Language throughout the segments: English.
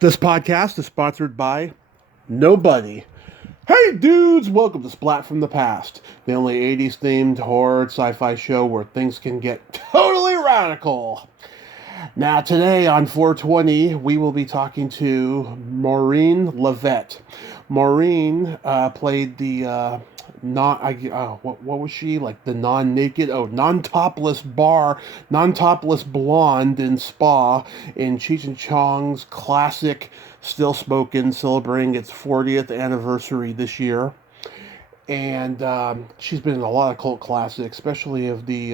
This podcast is sponsored by nobody. Hey dudes, welcome to Splat from the Past, the only 80s themed horror sci-fi show where things can get totally radical. Now today on 420, we will be talking to Maureen LaVette. Maureen played the what was she like, the non-naked, non-topless blonde in Spa in Cheech Chong's classic Still Smokin, celebrating its 40th anniversary this year. And she's been in a lot of cult classics, especially of the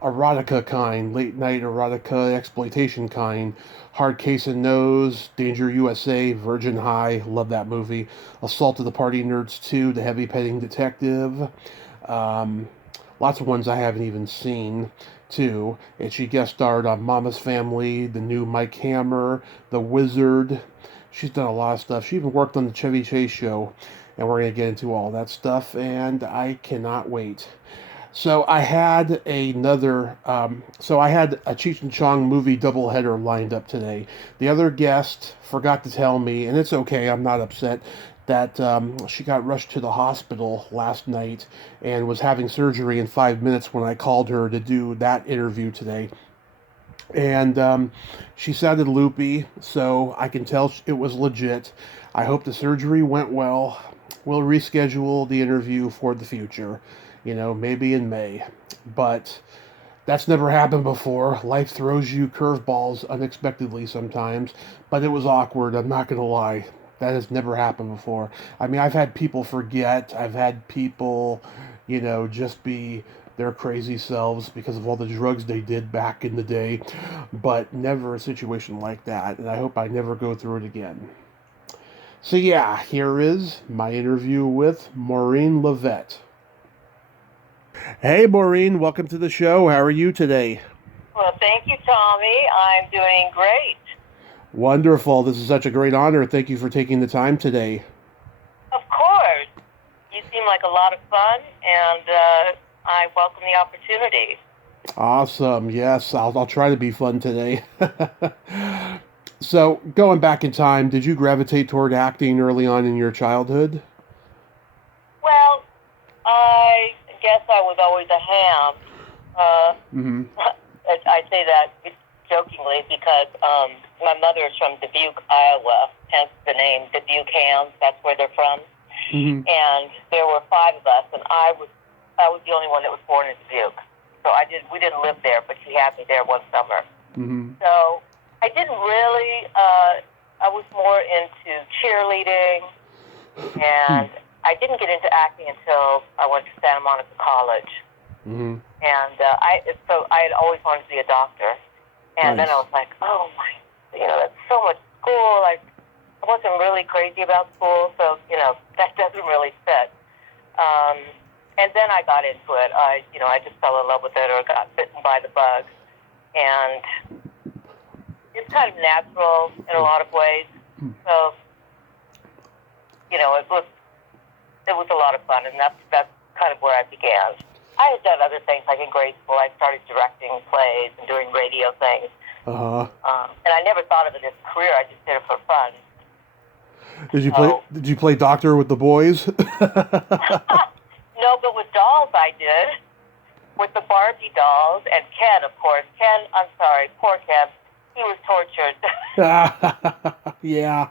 erotica kind, late night erotica exploitation kind. Hard Case and Nose, Danger USA, Virgin High, love that movie. Assault of the Party Nerds 2, The Heavy Petting Detective. Um, Lots of ones I haven't even seen, too. And she guest starred on Mama's Family, the new Mike Hammer, The Wizard. She's done a lot of stuff. She even worked on the Chevy Chase show, and we're going to get into all that stuff, and I cannot wait. So I had I had a Cheech and Chong movie doubleheader lined up today. The other guest forgot to tell me, and it's okay, I'm not upset, that she got rushed to the hospital last night and was having surgery in 5 minutes when I called her to do that interview today. And she sounded loopy, so I can tell it was legit. I hope the surgery went well. We'll reschedule the interview for the future, maybe in May. But that's never happened before. Life throws you curveballs unexpectedly sometimes, but it was awkward, I'm not going to lie. That has never happened before. I mean, I've had people forget, I've had people, just be their crazy selves because of all the drugs they did back in the day, but never a situation like that, and I hope I never go through it again. So yeah, here is my interview with Maureen LaVette. Hey Maureen, welcome to the show. How are you today? Well, thank you, Tommy. I'm doing great. Wonderful. This is such a great honor. Thank you for taking the time today. Of course. You seem like a lot of fun, and I welcome the opportunity. Awesome. Yes, I'll try to be fun today. So, going back in time, did you gravitate toward acting early on in your childhood? Well, I guess I was always a ham. Uh, Mm-hmm. I say that jokingly because my mother is from Dubuque, Iowa, hence the name Dubuque Hams. That's where they're from. Mm-hmm. And there were five of us, and I was the only one that was born in Dubuque. So we didn't live there, but she had me there one summer. Mm-hmm. So I didn't really. I was more into cheerleading, and I didn't get into acting until I went to Santa Monica College. Mm-hmm. And I had always wanted to be a doctor, and then I Nice. was like, oh my, that's so much school. I wasn't really crazy about school, so that doesn't really fit. And then I got into it. I just fell in love with it, or got bitten by the bug, and it's kind of natural in a lot of ways. So, it was a lot of fun, and that's kind of where I began. I had done other things, like in grade school. I started directing plays and doing radio things, Uh-huh. and I never thought of it as a career. I just did it for fun. So, Did you play doctor with the boys? no, but with dolls, I did. With the Barbie dolls, and Ken, of course. Ken, I'm sorry, poor Ken. He was tortured. Yeah.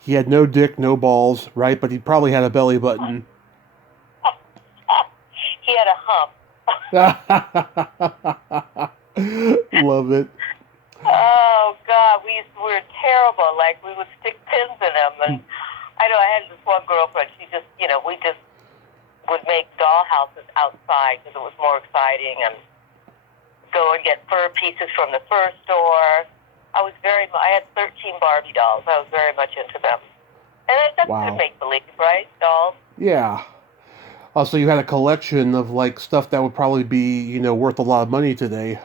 He had no dick, no balls, right? But he probably had a belly button. He had a hump. Love it. Oh God, we were terrible. Like we would stick pins in him, and I know I had this one girlfriend. She just, we just would make doll houses outside because it was more exciting, and go and get fur pieces from the fur store. I had 13 Barbie dolls. I was very much into them, and that's kind of Wow. make believe, right? Dolls. Yeah. Also, you had a collection of like stuff that would probably be, worth a lot of money today.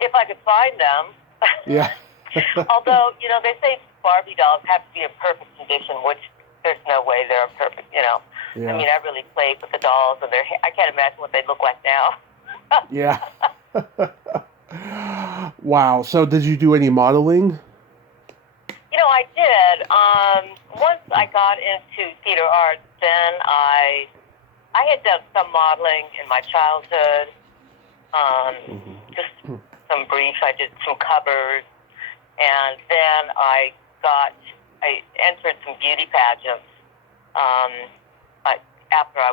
If I could find them. Yeah. Although, they say Barbie dolls have to be in perfect condition, which there's no way they're in perfect, I Yeah. mean, I really played with the dolls, and I can't imagine what they look like now. Yeah. Wow. So, did you do any modeling? I did. Once I got into theater arts, then I had done some modeling in my childhood. Just some briefs. I did some covers, and then I entered some beauty pageants. After I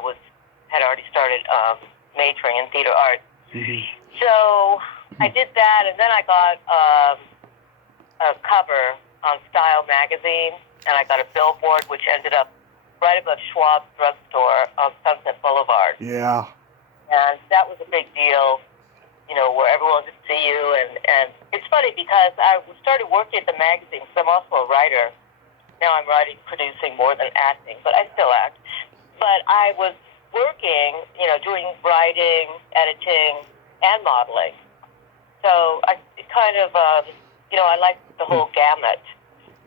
had already started majoring in theater arts. So I did that, and then I got a cover on Style magazine, and I got a billboard, which ended up right above Schwab's drugstore on Sunset Boulevard. Yeah. And that was a big deal, where everyone could see you. And it's funny because I started working at the magazine, because I'm also a writer. Now I'm writing, producing more than acting, but I still act. But I was working, doing writing, editing, and modeling. So I kind of, I liked the whole gamut.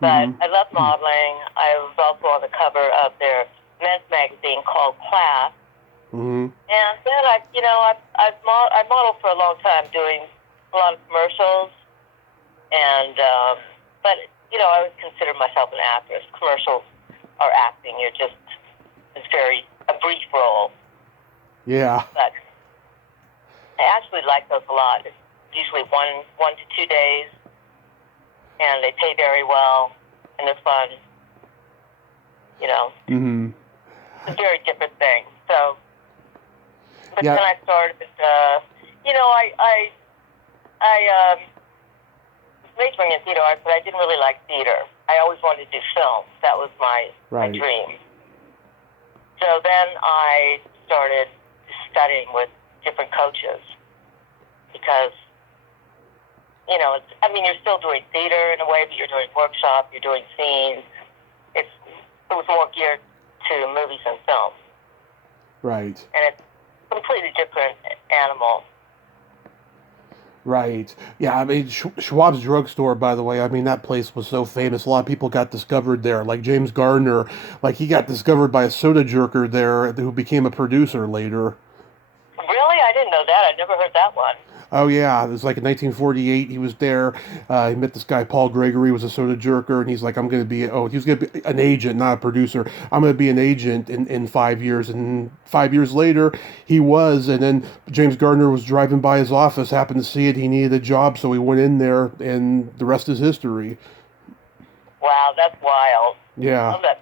But I love modeling. I was also on the cover of their men's magazine called Class. And then I modeled for a long time, doing a lot of commercials. And but I would consider myself an actress. Commercials are acting. It's a brief role. Yeah. But I actually like those a lot. It's usually 1 to 2 days, and they pay very well, and they're fun. It's a very different thing. So, but then I started, I was majoring in theater arts, but I didn't really like theater. I always wanted to do film. That was my dream. So then I started studying with different coaches because, you're still doing theater in a way, but you're doing workshop, you're doing scenes. It was more geared to movies and film. Right. And it's a completely different animal. Right. Yeah, Schwab's drugstore, by the way, that place was so famous. A lot of people got discovered there. Like James Gardner, he got discovered by a soda jerker there who became a producer later. Really? I didn't know that. I've never heard that one. Oh, yeah. It was in 1948. He was there. He met this guy, Paul Gregory, was a soda jerker, and he's like, he was going to be an agent, not a producer. I'm going to be an agent in 5 years. And 5 years later, he was. And then James Gardner was driving by his office, happened to see it. He needed a job, so he went in there, and the rest is history. Wow, that's wild. Yeah. Love that.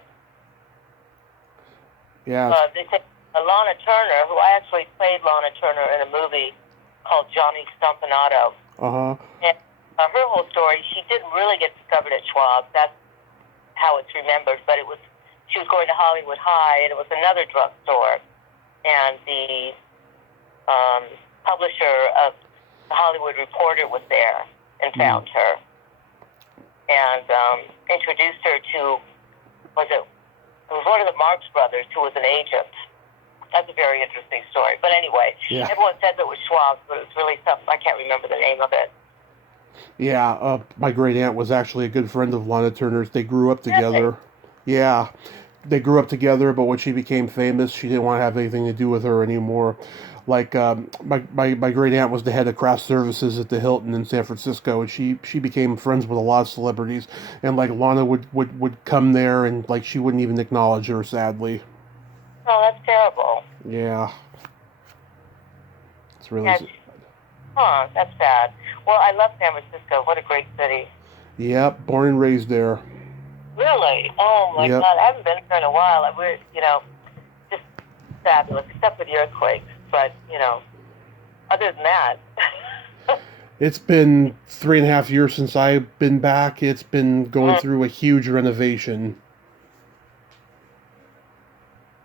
Yeah. They said Lana Turner, who I actually played Lana Turner in a movie called Johnny Stompanato. And her whole story, she didn't really get discovered at Schwab. That's how it's remembered. But she was going to Hollywood High, and it was another drugstore. And the publisher of the Hollywood Reporter was there and found her and introduced her to, it was one of the Marx brothers who was an agent. That's a very interesting story. But anyway, everyone says it was Schwab's, but it was really something. I can't remember the name of it. Yeah, my great aunt was actually a good friend of Lana Turner's. They grew up together. Yeah, they grew up together, but when she became famous, she didn't want to have anything to do with her anymore. My great aunt was the head of craft services at the Hilton in San Francisco, and she became friends with a lot of celebrities. And Lana would come there, and she wouldn't even acknowledge her, sadly. Oh, that's terrible. Yeah. It's really sad. That's sad. Well, I love San Francisco. What a great city. Yep, born and raised there. Really? Oh, my God. I haven't been there in a while. Just fabulous, except for the earthquakes. But, other than that. It's been 3.5 years since I've been back. It's been going through a huge renovation.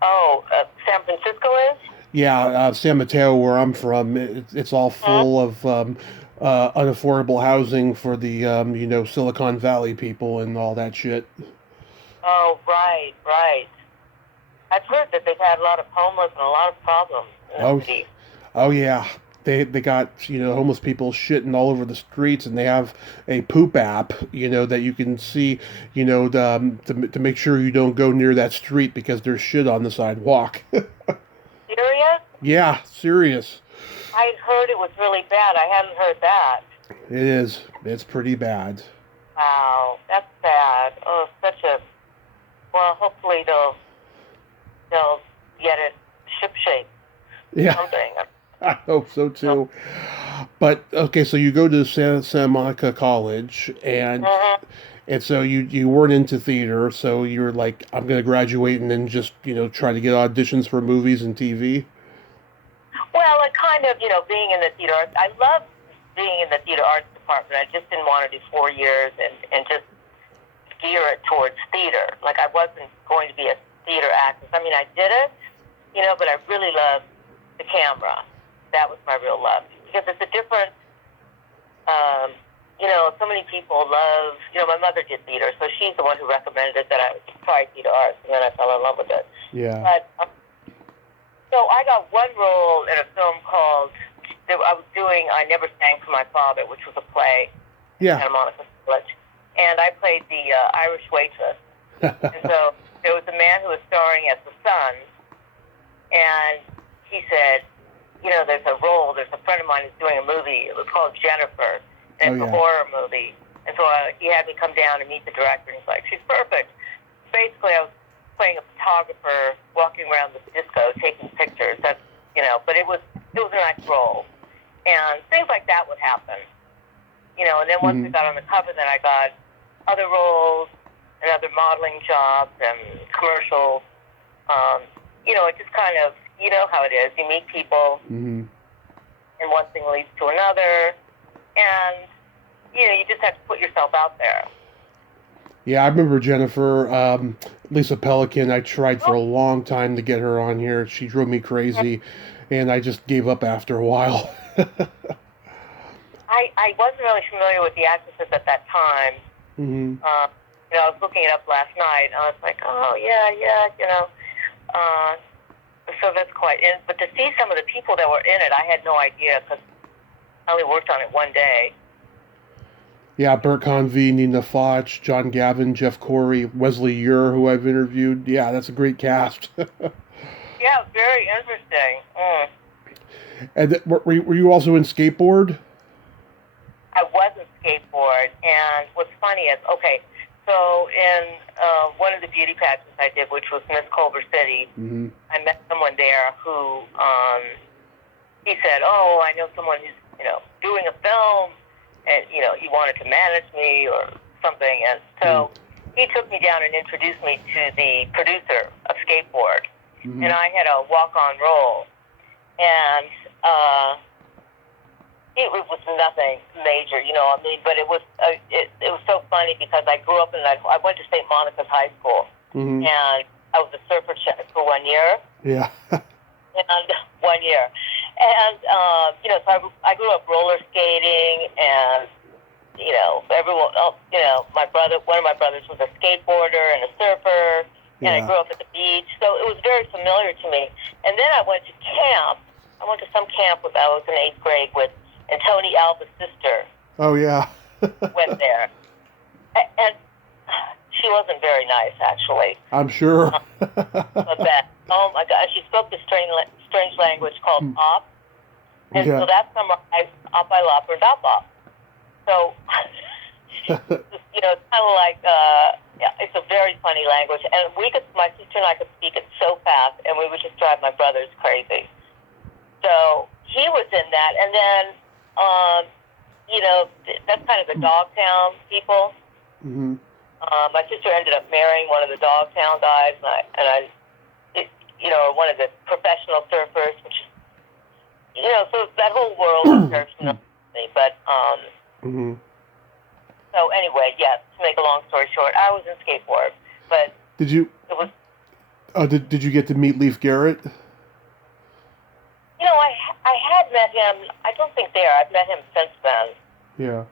Oh, San Francisco is? Yeah, San Mateo, where I'm from, it's all full of unaffordable housing for the Silicon Valley people and all that shit. Oh, right. I've heard that they've had a lot of homeless and a lot of problems in the city. Oh yeah. They got homeless people shitting all over the streets, and they have a poop app that you can see to make sure you don't go near that street because there's shit on the sidewalk. Serious? Yeah, serious. I heard it was really bad. I hadn't heard that. It is. It's pretty bad. Wow, that's sad. sad. Oh, such a. Well, hopefully they'll get it shipshape. Yeah, Something. I hope so too. But okay, so you go to Santa Monica College, Mm-hmm. and so you weren't into theater, so you're like, I'm gonna graduate and then just try to get auditions for movies and TV. Well, I kind of, being in the theater arts, I love being in the theater arts department. I just didn't want to do 4 years and just gear it towards theater. Like, I wasn't going to be a theater actress. I mean, I did it, but I really loved the camera. That was my real love. Because it's a different, so many people love, my mother did theater, so she's the one who recommended that I try theater arts, and then I fell in love with it. Yeah. But, so I got one role in a film called, I was doing I Never Sang for My Father, which was a play in Yeah. Santa Monica College. And I played the Irish waitress. And so there was a man who was starring as the son, and he said, there's a role, there's a friend of mine who's doing a movie. It was called Jennifer, and it's a horror movie. And so he had me come down and meet the director, and he's like, she's perfect. Basically, I was playing a photographer, walking around the disco, taking pictures. That's, but it was a nice role. And things like that would happen. And then once we got on the cover, then I got other roles and other modeling jobs and commercials. It just kind of, how it is. You meet people, and one thing leads to another, and, you just have to put yourself out there. Yeah, I remember Jennifer, Lisa Pelican. I tried for a long time to get her on here. She drove me crazy, and I just gave up after a while. I wasn't really familiar with the actresses at that time. Mm-hmm. I was looking it up last night, and I was like, oh, yeah. So that's quite, but to see some of the people that were in it, I had no idea, because I only worked on it one day. Yeah, Bert Convey, Nina Foch, John Gavin, Jeff Corey, Wesley Ure, who I've interviewed. Yeah, that's a great cast. Yeah, very interesting. And were you also in skateboard? I was in skateboard, and what's funny is, so in one of the beauty pageants I did, which was Miss Culver City, I met someone there who, he said, oh, I know someone who's, doing a film, and, he wanted to manage me or something, and so he took me down and introduced me to the producer of skateboard, and I had a walk-on role, and it was nothing major, but it was so funny because I grew up I went to St. Monica's High School, and I was a surfer chick for 1 year. Yeah. And 1 year. And, so I grew up roller skating, and, everyone, one of my brothers was a skateboarder and a surfer, and I grew up at the beach, so it was very familiar to me. And then I went to camp. I went to some camp when I was in 8th grade and Tony Alva's sister. Oh, yeah. Went there. And she wasn't very nice, actually. I'm sure. But oh my God, she spoke this strange language called op. And so that summer, op I lop or dop op. So, it's kind of like, it's a very funny language. And my sister and I could speak it so fast, and we would just drive my brothers crazy. So he was in that, and then, that's kind of the Dogtown people. My sister ended up marrying one of the Dogtown guys, and one of the professional surfers, which is, so that whole world surfs me. But, so anyway, yes, to make a long story short, I was in skateboard, but it was... Did you get to meet Leif Garrett? I had met him, I don't think there, I've met him since then. Yeah.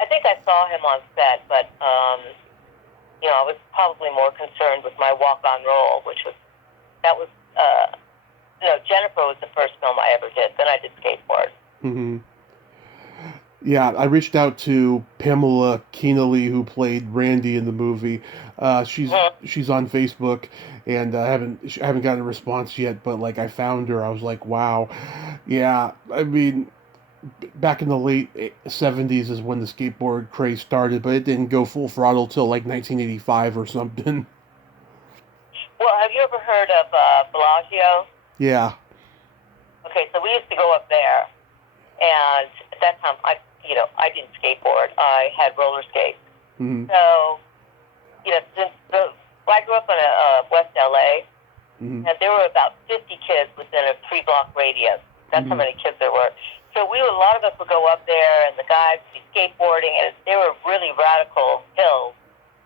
I think I saw him on set, but, I was probably more concerned with my walk-on role, Jennifer was the first film I ever did, then I did skateboard. Yeah, I reached out to Pamela Keenely, who played Randy in the movie. She's on Facebook, and I haven't gotten a response yet. But I found her. I was like, wow, yeah. I mean, back in the late 70s is when the skateboard craze started, but it didn't go full throttle till like 1985 or something. Well, have you ever heard of Bellagio? Yeah. Okay, so we used to go up there, and at that time, I didn't skateboard. I had roller skates. Mm-hmm. So, I grew up in West LA, Mm-hmm. and there were about 50 kids within a 3-block radius. That's how many kids there were. So a lot of us would go up there, and the guys would be skateboarding, and they were really radical hills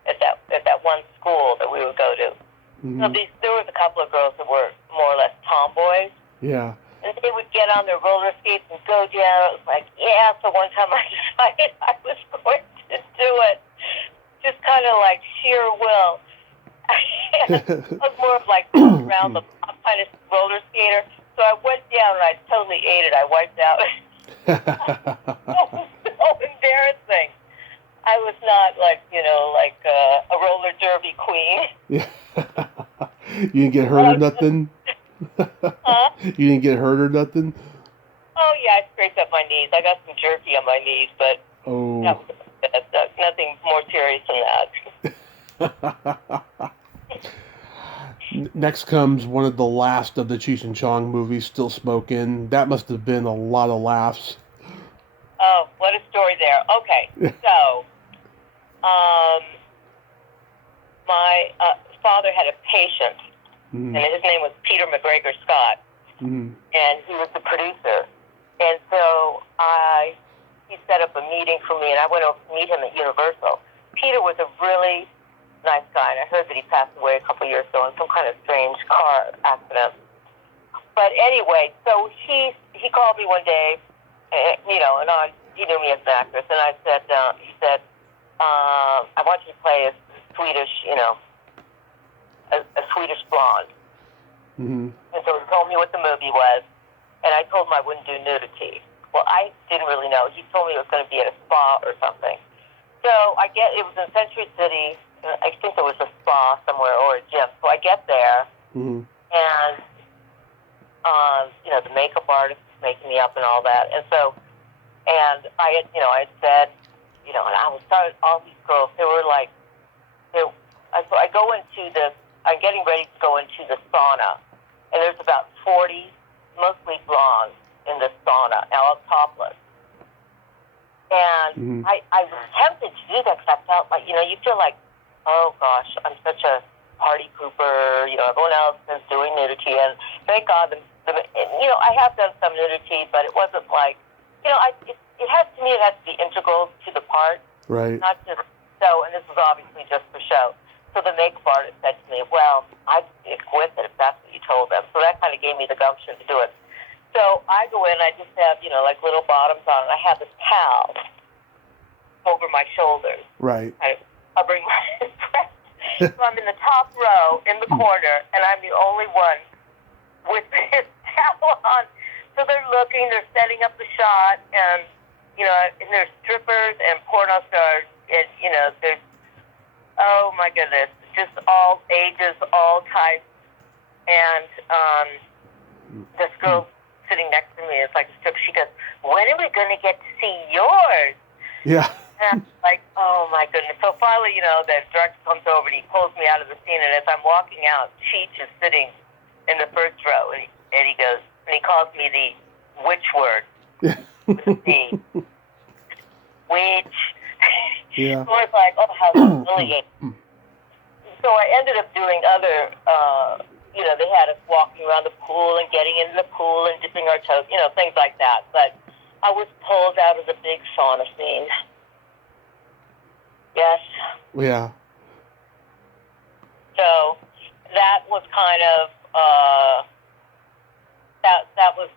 at that one school that we would go to. Mm-hmm. So there was a couple of girls that were more or less tomboys. Yeah. And they would get on their roller skates and go down. It was like, yeah. So one time I decided I was going to do it, just kind of like sheer will. I was more of like around the block kind of roller skater. So I went down and I totally ate it. I wiped out. It was so embarrassing. I was not like a roller derby queen. Yeah. You didn't get hurt or nothing? Huh? You didn't get hurt or nothing? Oh yeah, I scraped up my knees. I got some jerky on my knees, but Oh. nothing more serious than that. Next comes one of the last of the Cheech and Chong movies, Still Smokin'. That must have been a lot of laughs. Oh, what a story there. Okay, so my father had a patient, and his name was Peter McGregor Scott, and he was the producer. And so he set up a meeting for me, and I went over to meet him at Universal. Peter was a really nice guy, and I heard that he passed away a couple of years ago in some kind of strange car accident. But anyway, so he called me one day, and he knew me as an actress, and he said, I want you to play a Swedish, a Swedish blonde. Mm-hmm. And so he told me what the movie was, and I told him I wouldn't do nudity. Well, I didn't really know. He told me it was going to be at a spa or something. So it was in Century City. I think there was a spa somewhere or a gym. So I get there, and the makeup artist was making me up and all that. And I had said, and I was started all these girls. They were like, so I go into I'm getting ready to go into the sauna, and there's about 40, mostly blondes, in the sauna, all topless. And I was tempted to do that because I felt like, you feel like, oh gosh, I'm such a party pooper. Everyone else is doing nudity, and thank God, I have done some nudity, but it wasn't like, it has to be integral to the part, Right. not just so. And this was obviously just for show. So the makeup artist said to me, "Well, I'd stick with it if that's what you told them." So that kind of gave me the gumption to do it. So I go in, I just have like little bottoms on, and I have this towel over my shoulders. Right. Kind of covering my breast. So I'm in the top row in the corner, and I'm the only one with this towel on. So they're looking, they're setting up the shot, and and there's strippers and porno stars, and there's, oh my goodness, just all ages, all types, and this girl sitting next to me is like a stripper. She goes, "When are we going to get to see yours?" Yeah. And I'm like, oh my goodness. So finally, the director comes over and he pulls me out of the scene, and as I'm walking out, Cheech is sitting in the first row, and he goes, and he calls me the witch word. With a C. Witch. Yeah. So I was like, oh, how humiliating. So I ended up doing other, they had us walking around the pool and getting into the pool and dipping our toes, things like that. But I was pulled out of the big sauna scene. Yes. Yeah. So that was kind of, that was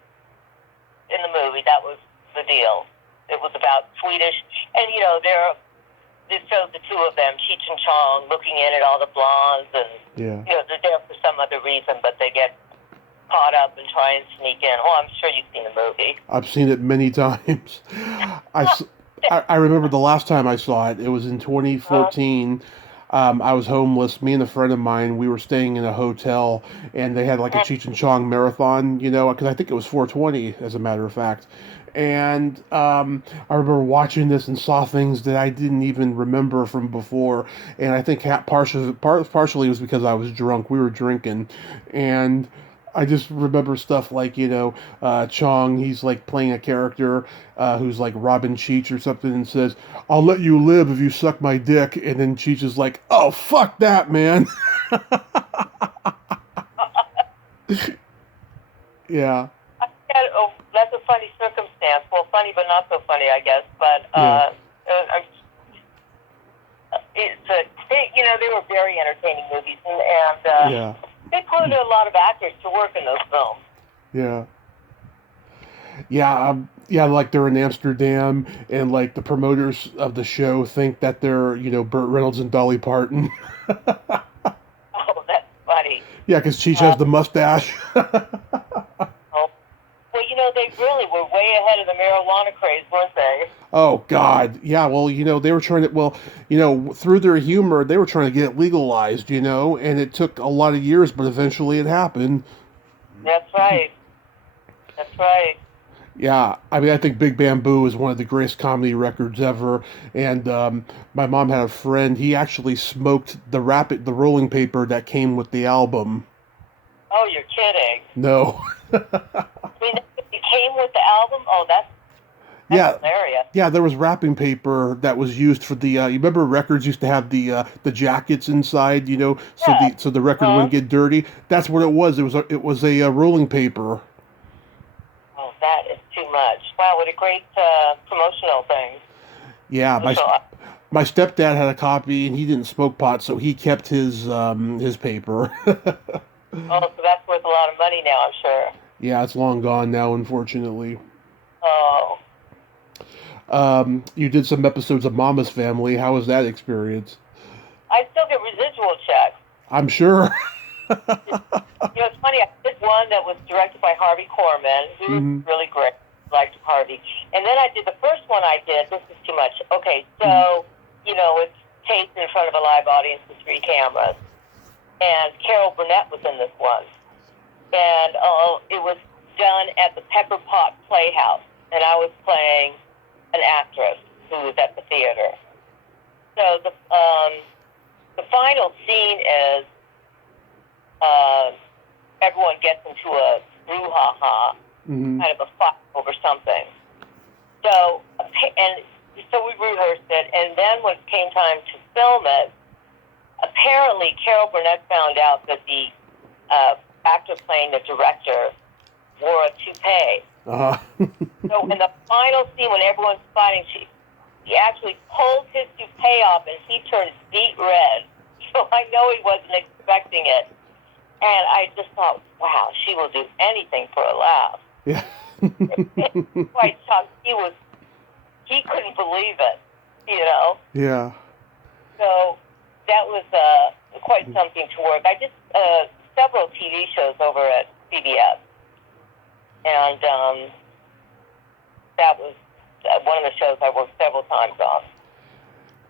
in the movie. That was the deal. It was about Swedish, and it shows the two of them, Cheech and Chong, looking in at all the blondes, and they're there for some other reason, but they get caught up and try and sneak in. Well, I'm sure you've seen the movie. I've seen it many times. I remember the last time I saw it. It was in 2014. I was homeless. Me and a friend of mine, we were staying in a hotel, and they had like a Cheech and Chong marathon, because I think it was 420, as a matter of fact. And I remember watching this and saw things that I didn't even remember from before. And I think partially it was because I was drunk. We were drinking, and I just remember stuff like, Chong. He's like playing a character who's like Robin Cheech or something, and says, "I'll let you live if you suck my dick." And then Cheech is like, "Oh, fuck that, man." Yeah, Oh, that's a funny circumstance. Well, funny but not so funny, I guess. But yeah, they were very entertaining movies, and yeah, they put a lot of actors to work in those films. yeah. Yeah, yeah, like they're in Amsterdam, and like the promoters of the show think that they're, Burt Reynolds and Dolly Parton. Oh, that's funny. Yeah, because Cheech has the mustache. Oh, well, they really were way ahead of the marijuana craze, weren't they? Oh God, yeah. Well, they were trying to. Well, through their humor, they were trying to get it legalized. And it took a lot of years, but eventually it happened. That's right. That's right. Yeah, I mean, I think Big Bamboo is one of the greatest comedy records ever. And my mom had a friend. He actually smoked the rolling paper that came with the album. Oh, you're kidding. No. I mean, it came with the album. Oh, that's Yeah, hilarious. yeah. There was wrapping paper that was used for the. You remember records used to have the jackets inside, so Yeah. the record wouldn't get dirty. That's what it was. It was a rolling paper. Oh, that is too much. Wow, what a great promotional thing. Yeah, my stepdad had a copy, and he didn't smoke pot, so he kept his paper. Oh, so that's worth a lot of money now, I'm sure. Yeah, it's long gone now, unfortunately. Oh, You did some episodes of Mama's Family. How was that experience? I still get residual checks. I'm sure. It's funny. I did one that was directed by Harvey Korman. He was Hmm. really great. Liked Harvey. And then I did the first one I did. This is too much. Okay, so, it's taped in front of a live audience with 3 cameras. And Carol Burnett was in this one. And it was done at the Pepper Pot Playhouse. And I was playing an actress who was at the theater. So the final scene is everyone gets into a brouhaha, Hmm. kind of a fight over something. So we rehearsed it, and then when it came time to film it, apparently Carol Burnett found out that the actor playing the director wore a toupee. Uh-huh. So in the final scene, when everyone's fighting, he actually pulled his toupee off, and he turned beet red. So I know he wasn't expecting it. And I just thought, wow, she will do anything for a laugh. Yeah. Quite shocked. He couldn't believe it. Yeah. So that was quite something to work. I did several TV shows over at CBS. And that was one of the shows I worked several times on.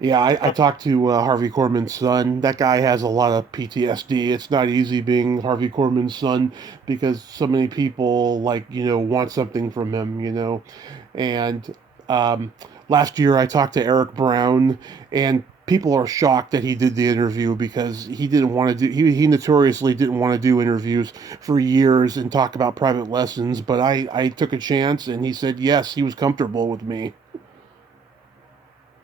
Yeah, I talked to Harvey Korman's son. That guy has a lot of PTSD. It's not easy being Harvey Korman's son because so many people want something from him. And last year I talked to Eric Brown, and people are shocked that he did the interview because he didn't want to do. He notoriously didn't want to do interviews for years and talk about private lessons. But I took a chance, and he said yes, he was comfortable with me.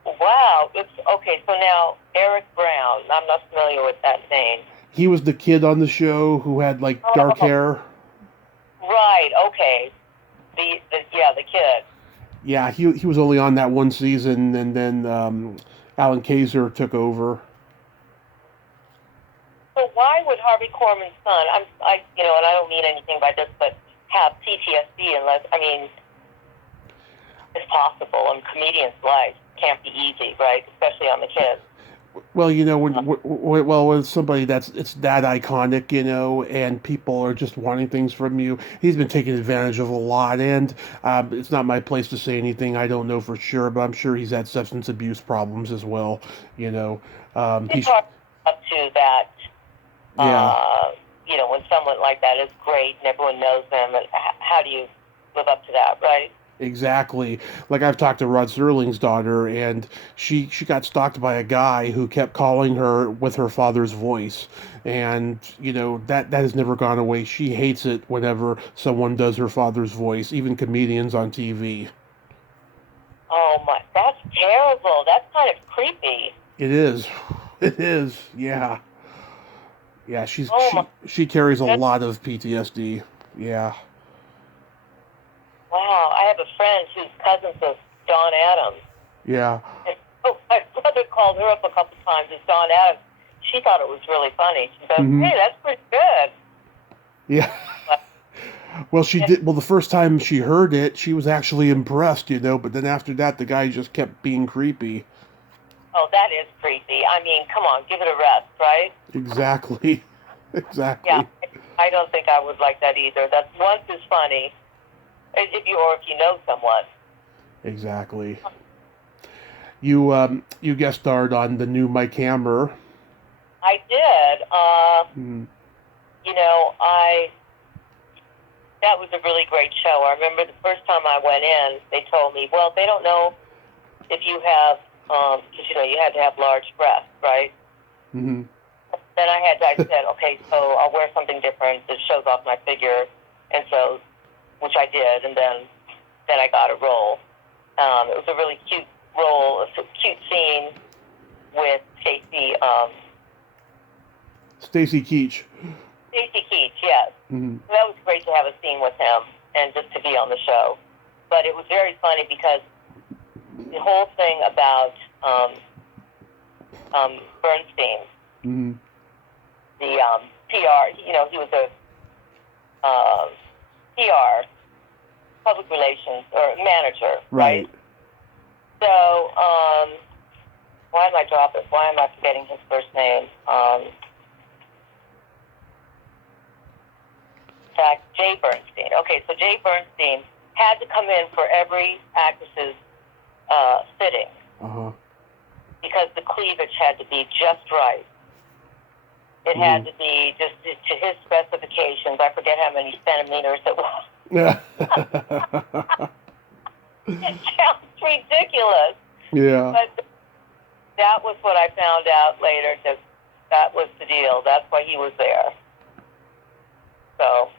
Wow. It's okay. So now Eric Brown. I'm not familiar with that name. He was the kid on the show who had like dark hair. Right. Okay. The kid. Yeah, he was only on that one season, and then Alan Kaiser took over. So why would Harvey Korman's son? And I don't mean anything by this, but have PTSD unless it's possible. And comedians' lives can't be easy, right? Especially on the kids. Well, when somebody it's that iconic, and people are just wanting things from you, he's been taken advantage of a lot, and it's not my place to say anything. I don't know for sure, but I'm sure he's had substance abuse problems as well. It's hard up to that. Yeah. When someone like that is great and everyone knows them, and how do you live up to that, right? Exactly. Like I've talked to Rod Serling's daughter, and she got stalked by a guy who kept calling her with her father's voice, and that has never gone away. She hates it whenever someone does her father's voice, even comedians on TV. Oh my, that's terrible. That's kind of creepy. It is. It is. Yeah. Yeah. She's Oh my, she carries a that's, lot of PTSD. Yeah. wow. I have a friend whose cousin's with Don Adams. Yeah. And so my brother called her up a couple times as Don Adams. She thought it was really funny. She goes, Hmm. hey, that's pretty good. Yeah. But, Well, she and, did. Well, the first time she heard it, she was actually impressed, but then after that, the guy just kept being creepy. oh, that is creepy. I mean, come on, give it a rest, right? Exactly. Yeah, Exactly. I don't think I would like that either. That's once is funny, if you know someone. Exactly. You guest starred on the new Mike Hammer. I did. Mm, You know, I that was a really great show. I remember the first time I went in, they told me, well, they don't know if you have, because you had to have large breasts, right? mm-hmm. Then I said, okay, so I'll wear something different that shows off my figure, and so, which I did, and then I got a role. It was a really cute role, a cute scene with Stacy Keach. Stacy Keach, yes. Mm-hmm. So that was great to have a scene with him and just to be on the show. But it was very funny because the whole thing about Bernstein, Mm-hmm. the PR, he was a PR, public relations, or manager, right? Right. So, why am I dropping? Why am I forgetting his first name? In fact, Jay Bernstein. Okay, so Jay Bernstein had to come in for every actress's fitting Uh-huh. because the cleavage had to be just right. It had to be just to his specifications. I forget how many centimeters it was. Mm-hmm. It sounds ridiculous, Yeah. but that was what I found out later. That was the deal. That's why he was there. So,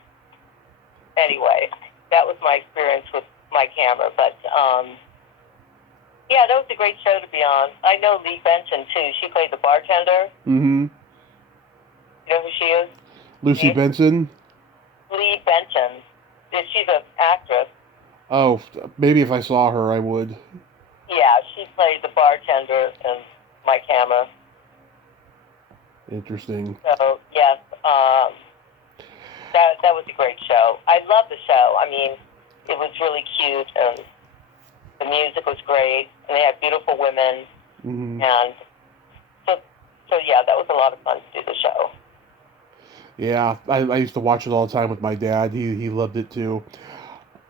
anyway, that was my experience with Mike Hammer. But yeah, that was a great show to be on. I know Lee Benton too. She played the bartender. Mm-hmm. You know who she is? Lucy Lee, Benson. Lee Benton. She's an actress. Oh, maybe if I saw her, I would. Yeah, she played the bartender in Mike Hammer. Interesting. So yes, that was a great show. I love the show. I mean, it was really cute and the music was great, and they had beautiful women, Mm-hmm. and so yeah, that was a lot of fun to do the show. Yeah, I used to watch it all the time with my dad. He loved it too.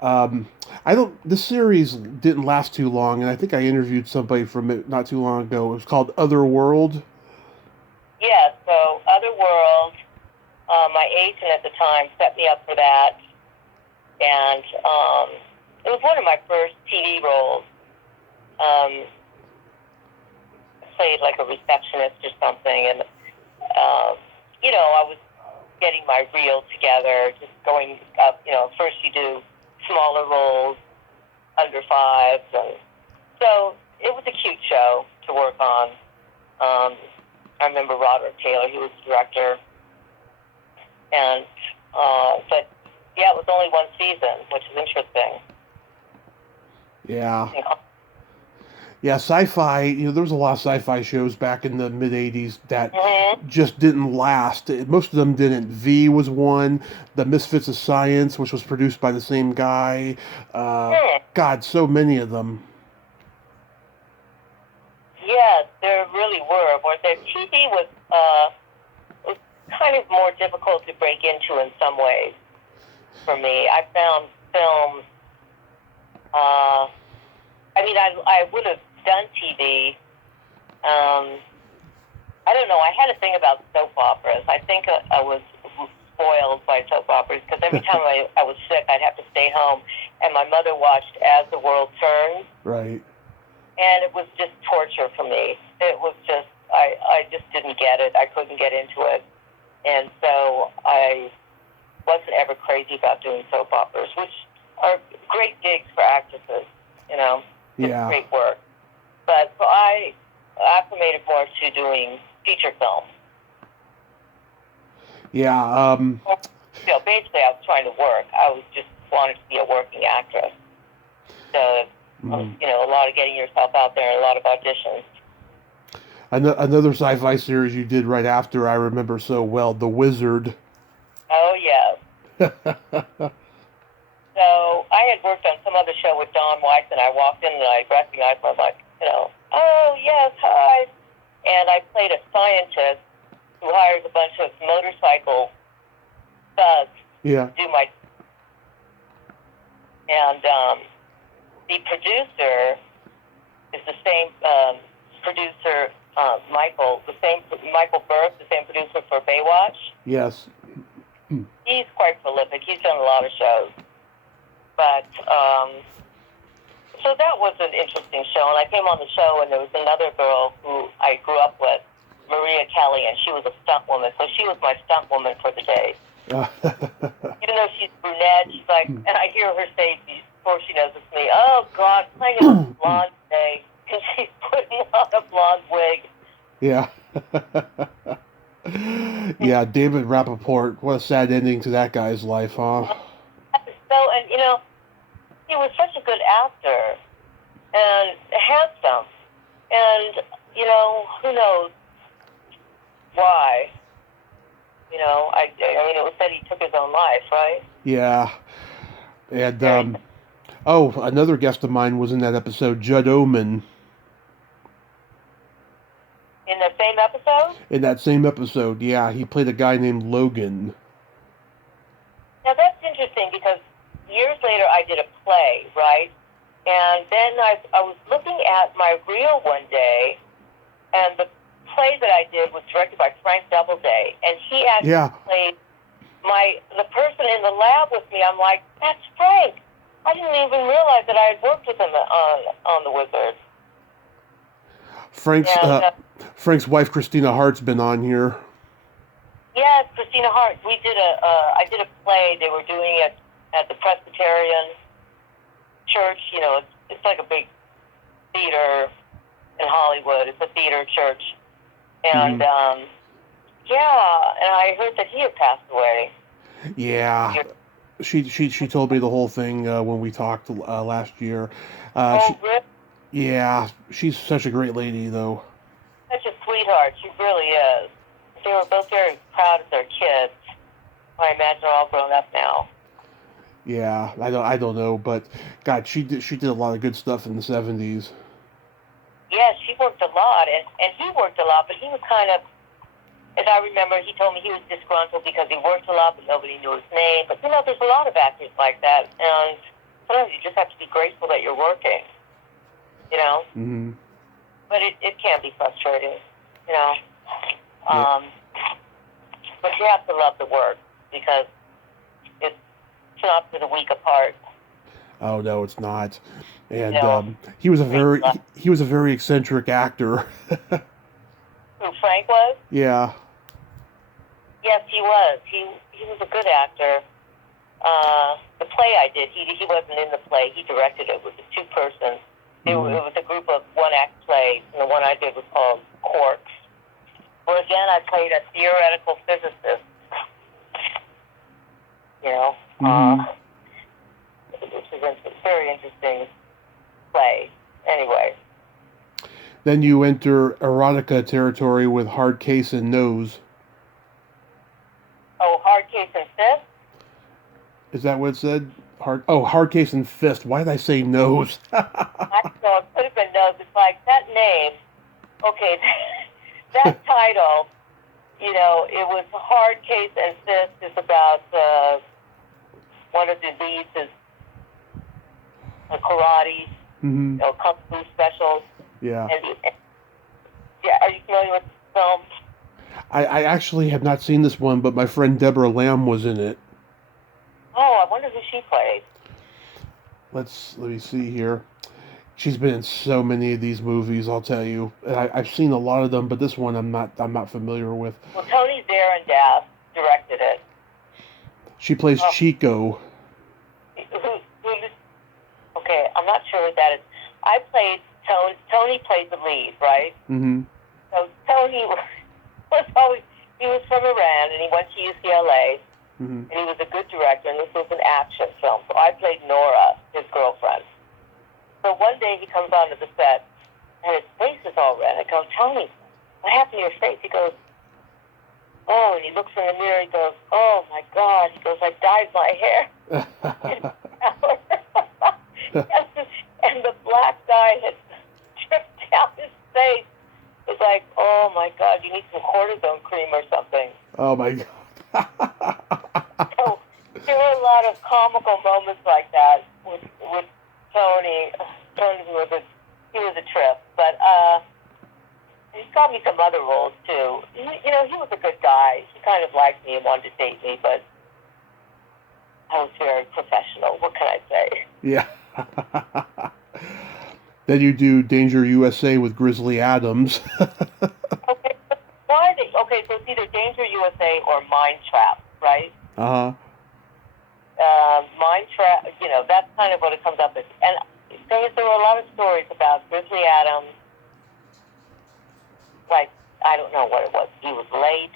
Um, I don't. This series didn't last too long, and I think I interviewed somebody from it not too long ago. It was called Otherworld. Yeah, so Otherworld, my agent at the time set me up for that, and it was one of my first TV roles. I played like a receptionist or something, and I was getting my reel together, just going up. First you do smaller roles, under fives, and so it was a cute show to work on. I remember Roderick Taylor; he was the director, and but yeah, it was only one season, which is interesting. Yeah. Yeah, sci-fi, there was a lot of sci-fi shows back in the mid 80s that Mm-hmm. just didn't last. Most of them didn't. V was one, The Misfits of Science, which was produced by the same guy. Hmm. God, so many of them. Yes, there really were. Where the TV was kind of more difficult to break into in some ways for me. I found films. I would have done TV. I don't know. I had a thing about soap operas. I think I was spoiled by soap operas because every time I was sick, I'd have to stay home and my mother watched As the World Turns. Right. And it was just torture for me. It was just, I just didn't get it. I couldn't get into it. And so I wasn't ever crazy about doing soap operas, which are great gigs for actresses, you know. It's Yeah. great work. But so I acclimated more to doing feature films. Yeah. You know, basically I was trying to work. I was just wanted to be a working actress. So, you know, a lot of getting yourself out there and a lot of auditions. Another sci-fi series you did right after I remember so well, The Wizard. Oh, yes. So I had worked on some other show with Don Weiss, and I walked in and I recognized him. I'm like, you know, oh, yes, hi. And I played a scientist who hires a bunch of motorcycle thugs Yeah. to do my... And the producer is the same producer, Michael Burke, the same producer for Baywatch. Yes. He's quite prolific. He's done a lot of shows. But, so that was an interesting show. And I came on the show, and there was another girl who I grew up with, Maria Kelly, and she was a stunt woman. So she was my stunt woman for the day. Even though she's brunette, she's like, and I hear her say before she knows it's me, oh, God, playing a blonde today. And she's putting on a blonde wig. Yeah. Yeah, David Rappaport. What a sad ending to that guy's life, huh? So, and, you know, he was such a good actor and handsome. And, you know, who knows why? You know, I mean, it was said he took his own life, right? Yeah. And, another guest of mine was in that episode, Judd Oman. In the same episode? In that same episode, yeah. He played a guy named Logan. Now, that's interesting because years later I did a play, right? And then I was looking at my reel one day, and the play that I did was directed by Frank Doubleday, and he actually played the person in the lab with me. I'm like, that's Frank. I didn't even realize that I had worked with him on The Wizard. Frank's wife Christina Hart's been on here. Yes, Christina Hart. I did a play. They were doing it at the Presbyterian Church. You know, it's like a big theater in Hollywood. It's a theater church. And, and I heard that he had passed away. Yeah. She told me the whole thing when we talked last year. Really? Yeah, she's such a great lady, though. Such a sweetheart. She really is. They were both very proud of their kids. I imagine they're all grown up now. Yeah, I don't know, but God, she did a lot of good stuff in the 70s. Yes, she worked a lot, and he worked a lot, but he was kind of, as I remember, he told me he was disgruntled because he worked a lot, but nobody knew his name. But, you know, there's a lot of actors like that, and sometimes you just have to be grateful that you're working, you know? Mm-hmm. But it can be frustrating, you know? But you have to love the work because it's not for the weak of heart. Oh no, it's not. And he was a very eccentric actor. Who, Frank was? Yeah. Yes, he was. He was a good actor. The play I did, he wasn't in the play. He directed it. It was a two-person. It was a group of one-act plays, and the one I did was called Quarks. Where again, I played a theoretical physicist. You know, which is a very interesting play. Anyway. Then you enter erotica territory with Hard Case and Nose. Oh, Hard Case and Fist? Is that what it said? Hard Case and Fist. Why did I say Nose? I don't know. It could have been Nose. It's like that name. Okay, that title, you know, it was Hard Case and Fist. It's about one of the leads is karate, you know, kung fu specials. Yeah. Yeah, are you familiar with the film? I actually have not seen this one, but my friend Deborah Lamb was in it. Oh, I wonder who she played. let me see here. She's been in so many of these movies, I'll tell you. And I've seen a lot of them, but this one I'm not familiar with. Well, Tony Zarandath directed it. She plays Oh, Chico. okay, I'm not sure what that is. I played Tony. Tony played the lead, right? Mm-hmm. So Tony was always, he was from Iran and he went to UCLA Mm-hmm. and he was a good director and this was an action film. So I played Nora, his girlfriend. So one day he comes onto the set and his face is all red. I go, Tony, what happened to your face? He goes, oh, and he looks in the mirror. He goes, oh my God. He goes, I dyed my hair. And the black dye had dripped down his face. It's like, oh my God, you need some cortisone cream or something. Oh my God. So there were a lot of comical moments like that with Tony. Tony was a trip, but he's got me some other roles too. He was a good guy. He kind of liked me and wanted to date me, but I was very professional. What can I say? Yeah. Then you do Danger USA with Grizzly Adams. Okay, why are they? Okay, so it's either Danger USA or Mind Trap, right? Uh-huh. Mind Trap, that's kind of what it comes up as. And there were a lot of stories about Grizzly Adams. Like, I don't know what it was. He was late.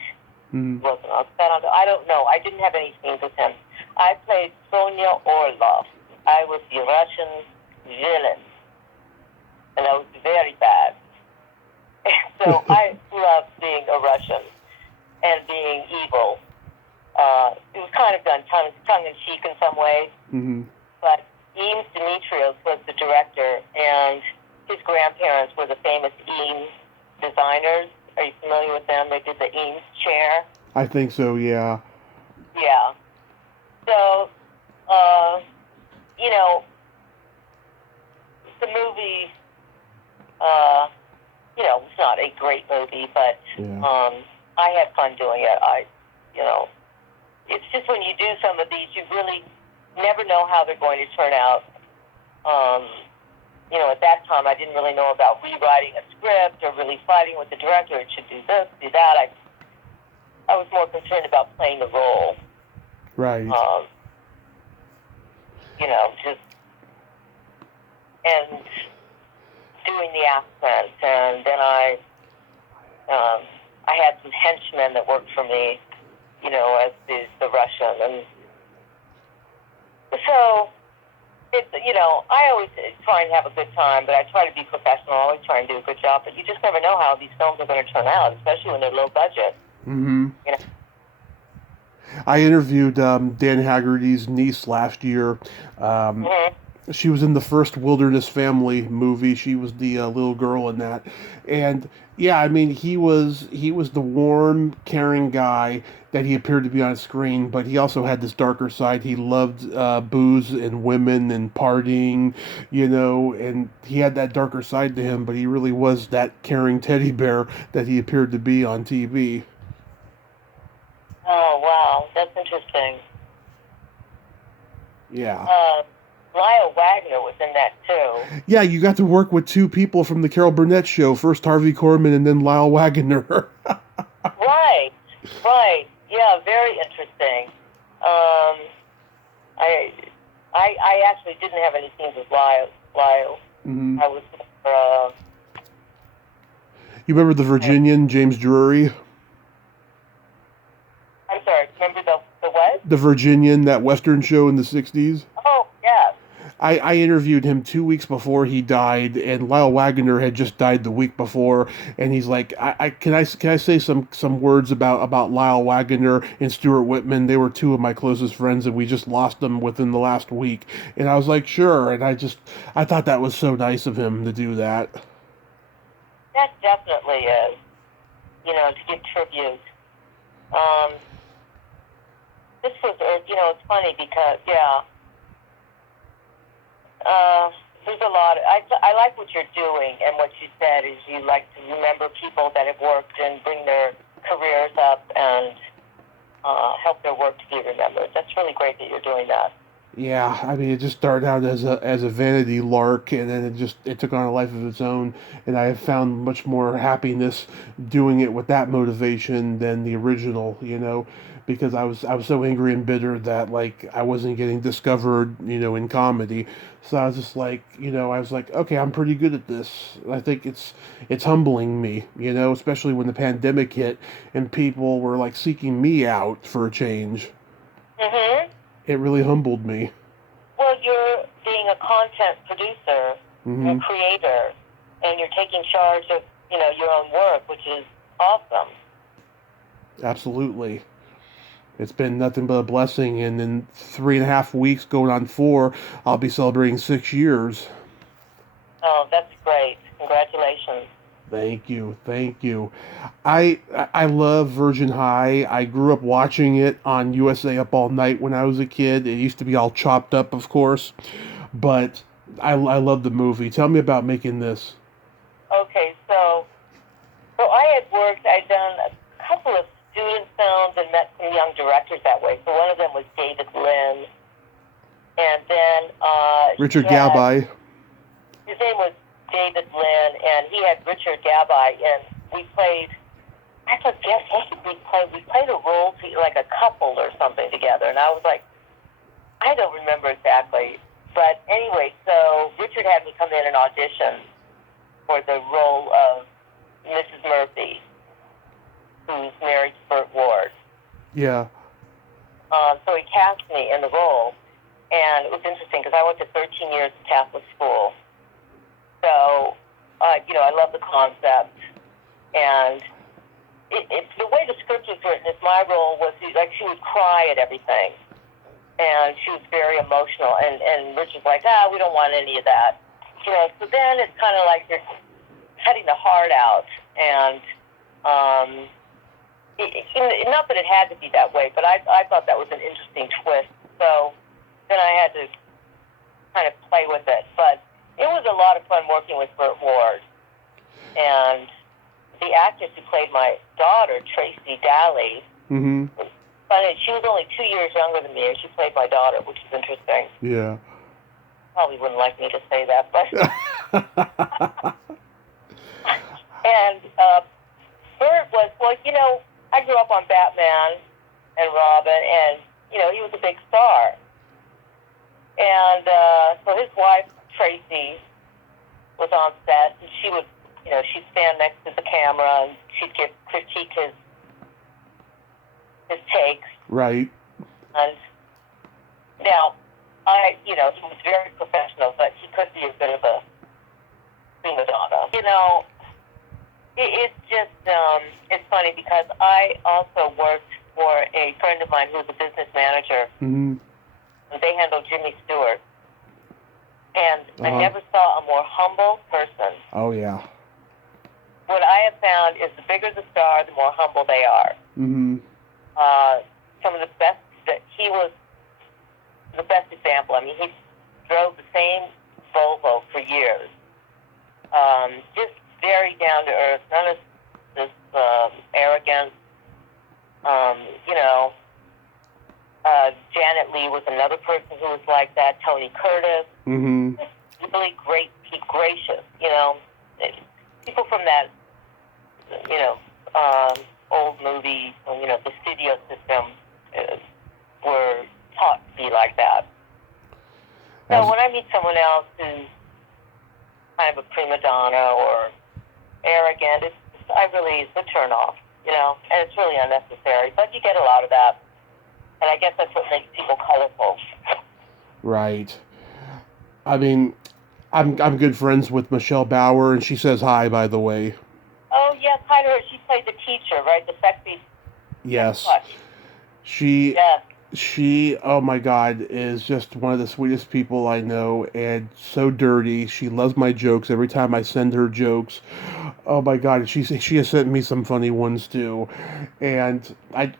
Mm-hmm. He wasn't on set. I don't know. I didn't have any scenes with him. I played Sonia Orlov. I was the Russian villain. And I was very bad. So I loved being a Russian and being evil. It was kind of done tongue-in-cheek in some ways. Mm-hmm. But Eames Demetrios was the director, and his grandparents were the famous Eames designers. Are you familiar with them? They did the Eames chair. I think so, yeah. Yeah. So, the movie, it's not a great movie, but Yeah. I had fun doing it. It's just when you do some of these, you really never know how they're going to turn out. At that time, I didn't really know about rewriting a script or really fighting with the director. It should do this, do that. I was more concerned about playing the role. Right. Just and doing the accent, and then I had some henchmen that worked for me, as the Russian, and so I always try and have a good time, but I try to be professional. I always try and do a good job, but you just never know how these films are going to turn out, especially when they're low budget. Mm-hmm. I interviewed Dan Haggerty's niece last year. Mm-hmm. She was in the first Wilderness Family movie. She was the little girl in that, and yeah, I mean, he was the warm, caring guy that he appeared to be on screen, but he also had this darker side. He loved booze and women and partying, and he had that darker side to him. But he really was that caring teddy bear that he appeared to be on TV. Oh, wow. That's interesting. Yeah. Lyle Wagner was in that, too. Yeah, you got to work with two people from the Carol Burnett show. First Harvey Korman and then Lyle Wagner. Right. Yeah, very interesting. I actually didn't have any scenes with Lyle. Mm-hmm. I was You remember the Virginian, James Drury? I'm sorry, remember the what? The Virginian, that Western show in the 60s? Oh, yes. I interviewed him 2 weeks before he died, and Lyle Wagner had just died the week before, and he's like, can I say some words about Lyle Wagner and Stuart Whitman? They were two of my closest friends, and we just lost them within the last week. And I was like, sure, and I thought that was so nice of him to do that. That definitely is, to give tribute. This was, it's funny because, there's a lot. I like what you're doing, and what you said is you like to remember people that have worked and bring their careers up and help their work to be remembered. That's really great that you're doing that. Yeah, I mean, it just started out as a vanity lark, and then it took on a life of its own. And I have found much more happiness doing it with that motivation than the original. Because I was so angry and bitter that like I wasn't getting discovered, in comedy. So I was just like, I was like, okay, I'm pretty good at this. I think it's humbling me, especially when the pandemic hit and people were like seeking me out for a change. Hmm. It really humbled me. Well, you're being a content producer, you're Hmm. a creator, and you're taking charge of, your own work, which is awesome. Absolutely. It's been nothing but a blessing. And in 3.5 weeks, going on 4, I'll be celebrating 6 years. Oh, that's great. Congratulations. Thank you. Thank you. I love Virgin High. I grew up watching it on USA Up All Night when I was a kid. It used to be all chopped up, of course, but I love the movie. Tell me about making this. Okay, so I had worked, I'd done a couple of student films and met some young directors that way. So one of them was David Lynn, and then he Richard had, Gabai. his name was David Lynn, and he had Richard Gabai, and we played, I forget what we played a role, like a couple or something together, and I was like, I don't remember exactly. But anyway, so Richard had me come in and audition for the role of Mrs. Murphy, who's married to Burt Ward. Yeah. So he cast me in the role, and it was interesting because I went to 13 years of Catholic school. So, I love the concept, and the way the script was written is my role was like she would cry at everything, and she was very emotional, and Richard's like, we don't want any of that. So then it's kind of like you're cutting the heart out, and not that it had to be that way, but I thought that was an interesting twist. So then I had to kind of play with it. But it was a lot of fun working with Burt Ward. And the actress who played my daughter, Tracy Daly, Mm-hmm. funny, she was only 2 years younger than me, and she played my daughter, which is interesting. Yeah. Probably wouldn't like me to say that, but... and Burt was, well, I grew up on Batman and Robin, and, he was a big star. And so his wife, Tracy, was on set, and she would, she'd stand next to the camera, and she'd critique his takes. Right. And now, he was very professional, but he could be a bit of a prima donna. It's just, it's funny because I also worked for a friend of mine who was a business manager. Mm-hmm. And they handled Jimmy Stewart. And I Uh-huh. never saw a more humble person. Oh, yeah. What I have found is the bigger the star, the more humble they are. Mm-hmm. Some of the best, he was the best example. I mean, he drove the same Volvo for years. Just very down to earth, none of this arrogance. Janet Leigh was another person who was like that. Tony Curtis, Mm-hmm. really great, gracious. People from that, old movie, the studio system, were taught to be like that. So when I meet someone else who's kind of a prima donna or arrogant, it's a turn off, and it's really unnecessary. But you get a lot of that, and I guess that's what makes people colorful. Right. I mean, I'm good friends with Michelle Bauer, and she says hi, by the way. Oh yes, hi to her. She played the teacher, right? The sexy. Yes. Touch. She Yes. she oh my god is just one of the sweetest people I know, and so dirty. She loves my jokes every time I send her jokes. Oh my god, she has sent me some funny ones too. And I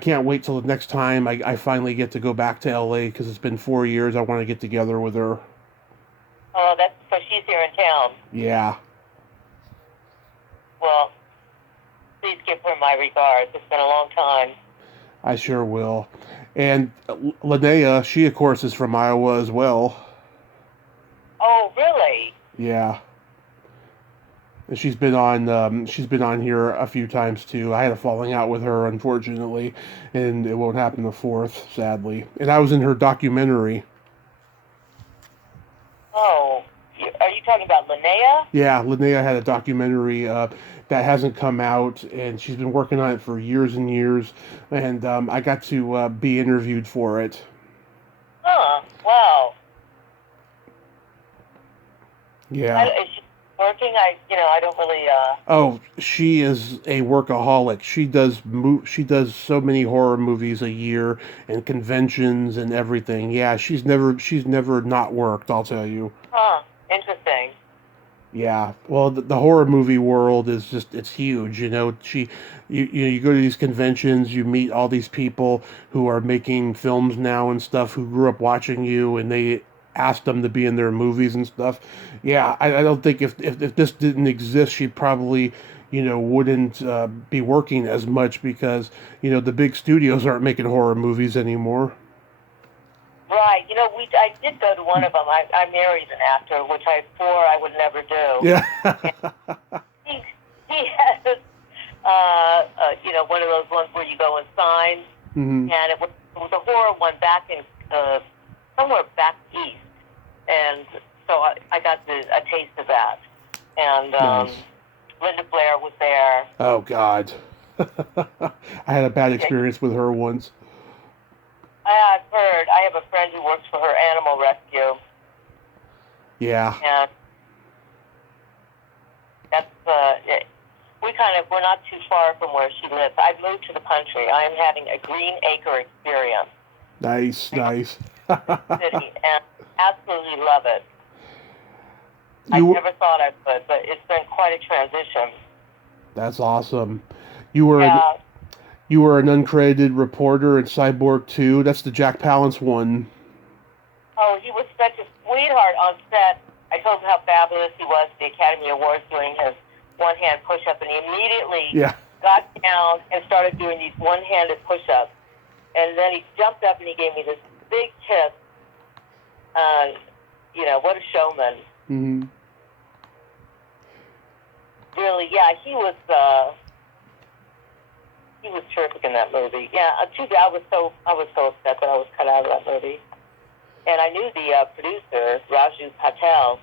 can't wait till the next time I finally get to go back to LA because it's been 4 years. I want to get together with her. Oh, that's so she's here in town. Yeah. Well, please give her my regards. It's been a long time. I sure will. And Linnea, she of course is from Iowa as well. Oh, really? Yeah. And she's been on here a few times too. I had a falling out with her, unfortunately, and it won't happen the fourth, sadly. And I was in her documentary. Oh, are you talking about Linnea? Yeah, Linnea had a documentary that hasn't come out, and she's been working on it for years and years. And I got to be interviewed for it. Huh. Wow. Yeah. Is she working? I don't really. Oh, she is a workaholic. She does so many horror movies a year and conventions and everything. Yeah, she's never not worked, I'll tell you. Huh. Interesting. Yeah. Well, the horror movie world is just it's huge, you know. You go to these conventions, you meet all these people who are making films now and stuff who grew up watching you and they asked them to be in their movies and stuff. Yeah, I don't think if this didn't exist, she probably, wouldn't be working as much because, the big studios aren't making horror movies anymore. Right. I did go to one of them. I married an actor, which I swore I would never do. Yeah. And he has, one of those ones where you go and sign, Hmm. and it was a horror one back in somewhere back east, and so I got a taste of that. And Nice. Linda Blair was there. Oh God. I had a bad experience with her once. I've heard. I have a friend who works for her animal rescue, Yeah. and that's we're not too far from where she lives. I've moved to the country. I am having a green acre experience Nice, nice. in the city, and absolutely love it. I You never thought I would, but it's been quite a transition. That's awesome. You were an, Yeah. you were an uncredited reporter in Cyborg 2. That's the Jack Palance one. Oh, he was such a sweetheart on set. I told him how fabulous he was at the Academy Awards doing his one-hand push-up, and he immediately Yeah. got down and started doing these one-handed push-ups. And then he jumped up and he gave me this big kiss. What a showman. Hmm. Really, yeah, he was terrific in that movie. Yeah, too bad. I was so upset that I was cut out of that movie. And I knew the producer, Raju Patel.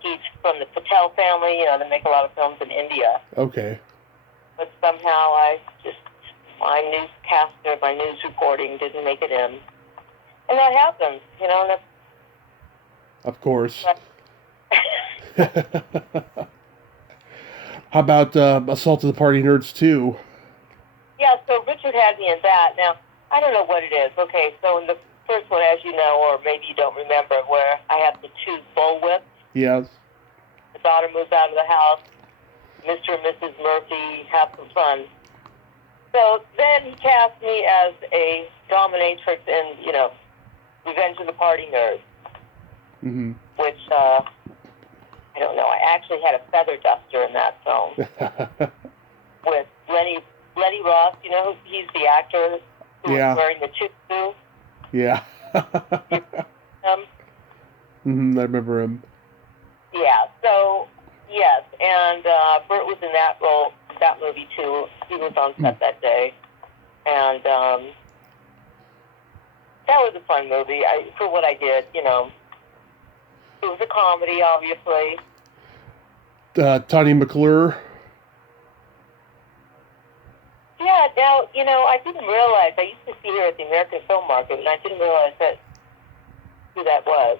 He's from the Patel family. They make a lot of films in India. Okay. But somehow my newscaster, my news reporting didn't make it in. And that happens, and that's... Of course. How about Assault of the Party Nerds 2? Yeah, so Richard had me in that. Now, I don't know what it is. Okay, so in the first one, as you know, or maybe you don't remember, where I have the two bullwhips. Yes. The daughter moves out of the house. Mr. and Mrs. Murphy have some fun. So then he cast me as a dominatrix in, Revenge of the Party Nerds, Mm-hmm. which, I don't know. I actually had a feather duster in that film with Lenny Ross. He's the actor who Yeah. was wearing the tutu. Yeah. Mm-hmm. I remember him. Yeah, so, yes, and Bert was in that movie too. He was on set that day. And that was a fun movie for what I did, It was a comedy, obviously. Tony McClure. Yeah, now, I didn't realize, I used to see her at the American Film Market, and I didn't realize who that was.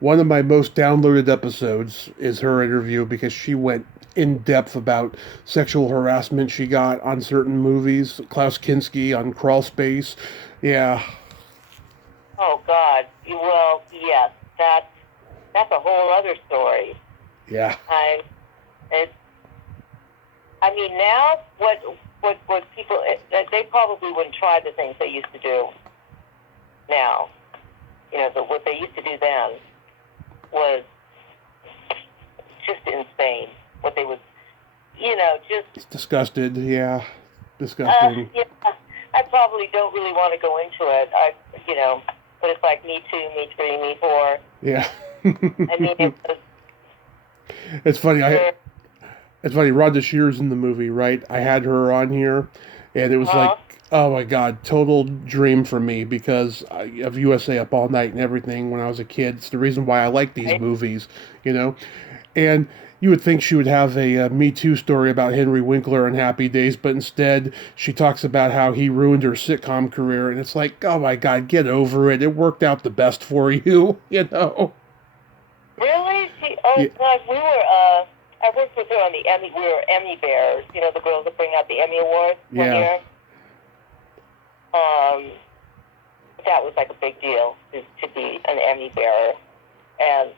One of my most downloaded episodes is her interview because she went in depth about sexual harassment she got on certain movies. Klaus Kinski on Crawl Space. Yeah. Oh, God. Well, yes, that's a whole other story. Yeah. Now, what people, they probably wouldn't try the things they used to do now. What they used to do then was just insane. What they would, It's disgusted. Yeah. disgusting. Yeah, I probably don't really want to go into it. But it's like Me 2, Me 3, Me 4. Yeah. I mean, it was. It's funny. It's funny. Rhonda Shear's in the movie, right? I had her on here, and it was like, Huh? oh my god, total dream for me because of USA Up All Night and everything when I was a kid. It's the reason why I like these Right? movies, you know. And you would think she would have a Me Too story about Henry Winkler and Happy Days, but instead she talks about how he ruined her sitcom career, and it's like, oh my god, get over it. It worked out the best for you, you know. Really? Yeah, God, I worked with her on the Emmy. We were Emmy bearers. The girls that bring out the Emmy Awards one yeah. year. That was like a big deal to be an Emmy bearer. And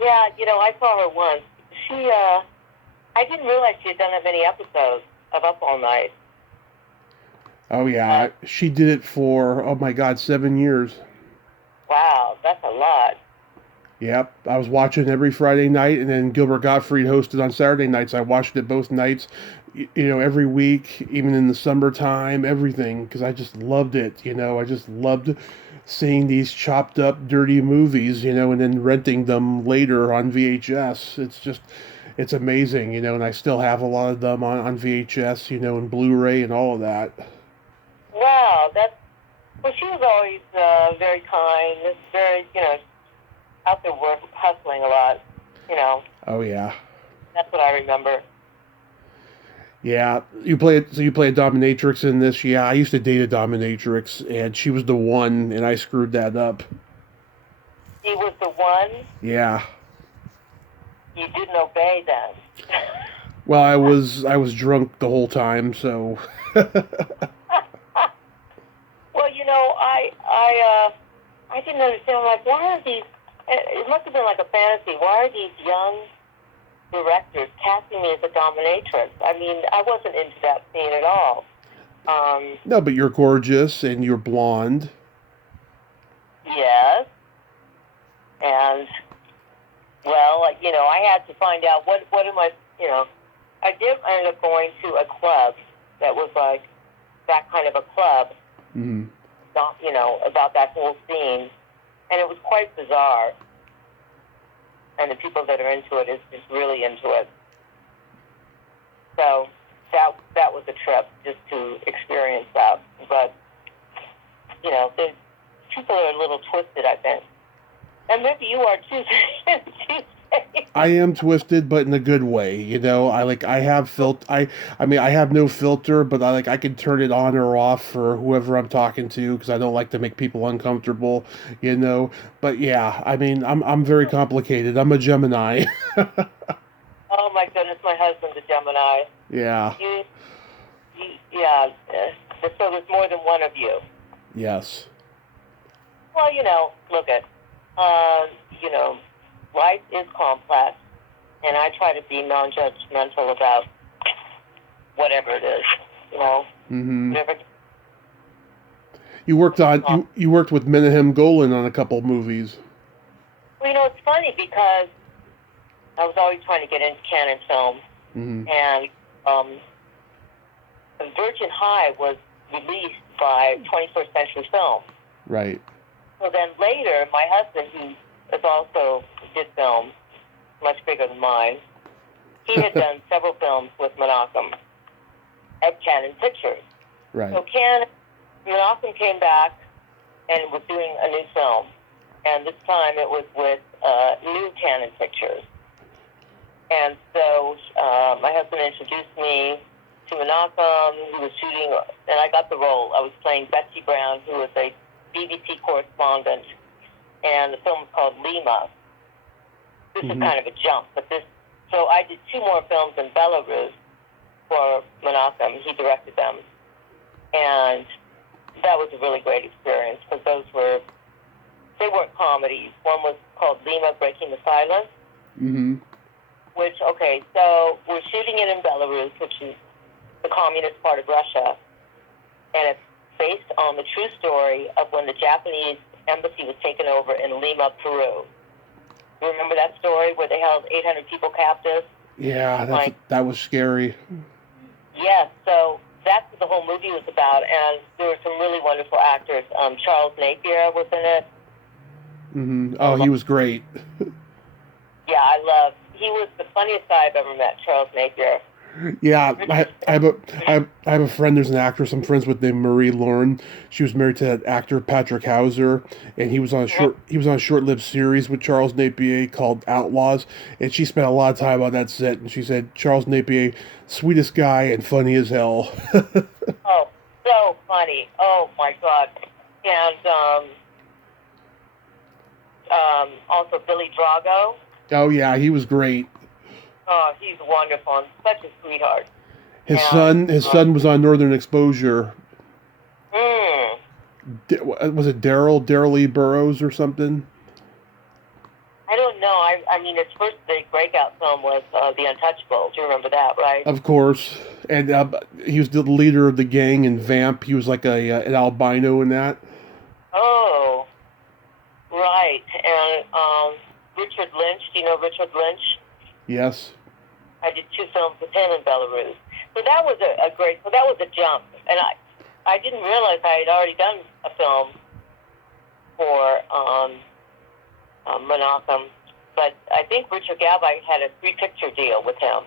yeah, I saw her once. I didn't realize she had done that many episodes of Up All Night. Oh Uh, yeah, she did it for, oh my god, 7 years. wow, that's a lot. Yep, I was watching every Friday night, and then Gilbert Gottfried hosted on Saturday nights. I watched it both nights, every week, even in the summertime, everything, because I just loved it. I just loved seeing these chopped up, dirty movies, and then renting them later on VHS. It's amazing, and I still have a lot of them on VHS, and Blu-ray and all of that. Wow, well, she was always very kind, very, out there hustling a lot. You know, Oh yeah. that's what I remember. Yeah, you play a dominatrix in this. Yeah, I used to date a dominatrix, and she was the one, and I screwed that up. He was the one. Yeah. You didn't obey then. Well, I was drunk the whole time, so Well, I didn't understand. I'm like, why are these? It must have been like a fantasy. Why are these young directors casting me as a dominatrix? I mean, I wasn't into that scene at all. no, but you're gorgeous and you're blonde. Yes, and well, I had to find out what am I. I did end up going to a club that was like that kind of a club, Mm-hmm. not, about that whole scene, and it was quite bizarre. And the people that are into it is really into it. So that was a trip just to experience that. But the people are a little twisted, I think, and maybe you are too. I am twisted, but in a good way. I have I mean, I have no filter, but I can turn it on or off for whoever I'm talking to because I don't like to make people uncomfortable. But yeah, I mean, I'm very complicated. I'm a Gemini. Oh my goodness, my husband's a Gemini. Yeah. Yeah. So there's more than one of you. Yes. Well, look at, life is complex, and I try to be non-judgmental about whatever it is, Mm-hmm. whatever. You worked with Menahem Golan on a couple movies. Well, it's funny because I was always trying to get into canon film, Mm-hmm. and Virgin High was released by 21st Century Film. Right. So then later, my husband, who is also did film, much bigger than mine, he had done several films with Menachem at Canon Pictures. Right. So Menachem came back and was doing a new film, and this time it was with New Canon Pictures. And so my husband introduced me to Menachem, who was shooting, and I got the role. I was playing Betsy Brown, who was a BBC correspondent, and the film was called Lima. This is kind of a jump, so I did 2 more films in Belarus for Menachem. He directed them, and that was a really great experience because they weren't comedies. One was called Lima, Breaking the Silence, Mm-hmm. so we're shooting it in Belarus, which is the communist part of Russia, and it's based on the true story of when the Japanese embassy was taken over in Lima, Peru. You remember that story where they held 800 people captive? Yeah, that was scary. Yes, so that's what the whole movie was about, and there were some really wonderful actors. Charles Napier was in it. Mm-hmm. Oh, he was great. Yeah, he was the funniest guy I've ever met, Charles Napier. Yeah, I have a friend. There's an actress I'm friends with named Marie Lauren. She was married to that actor Patrick Hauser, and he was on a short-lived series with Charles Napier called Outlaws. And she spent a lot of time on that set. And she said Charles Napier, sweetest guy and funny as hell. Oh, so funny. Oh my God. And also Billy Drago. Oh yeah, he was great. Oh, he's wonderful and such a sweetheart. His son was on Northern Exposure. Mm, Was it Daryl E. Burrows or something? I don't know. I mean, his first big breakout film was The Untouchables. You remember that, right? Of course, and he was the leader of the gang in Vamp. He was like an albino in that. Oh, right. And Richard Lynch. Do you know Richard Lynch? Yes. I did 2 films with him in Belarus. So that was a great. So that was a jump, and I didn't realize I had already done a film for Menachem, but I think Richard Gabby had a 3-picture deal with him.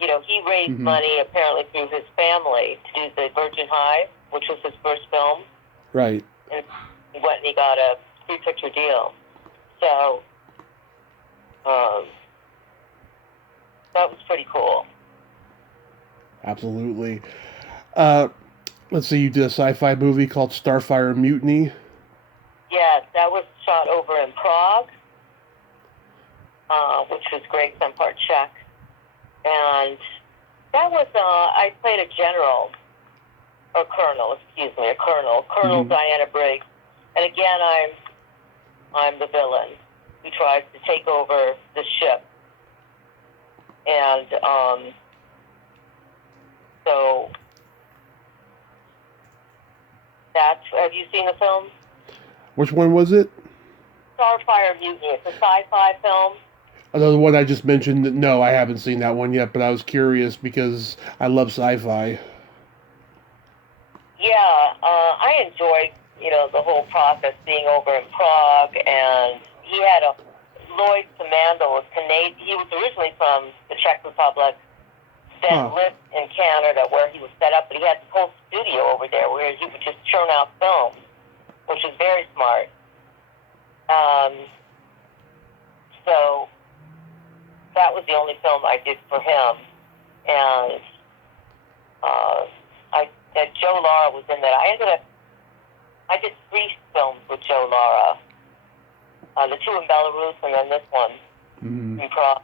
You know, he raised money apparently through his family to do the Virgin High, which was his first film. Right. And he went and he got a 3-picture deal. So that was pretty cool. Absolutely. Let's see, you did a sci-fi movie called Starfire Mutiny. Yes, that was shot over in Prague, which was great, some part Czech. And that was, I played a colonel, Colonel Diana Briggs. And again, I'm the villain who tries to take over the ship. And so have you seen the film? Which one was it? Starfire Mutiny. It's a sci-fi film. Another one I just mentioned. No, I haven't seen that one yet, but I was curious because I love sci-fi. Yeah, I enjoyed, the whole process being over in Prague, and he had Lloyd Samandel was Canadian. He was originally from the Czech Republic, then lived in Canada where he was set up, but he had this whole studio over there where he would just churn out films, which was very smart. So that was the only film I did for him, and Joe Lara was in that. I did 3 films with Joe Lara, the 2 in Belarus and then this one in Prague.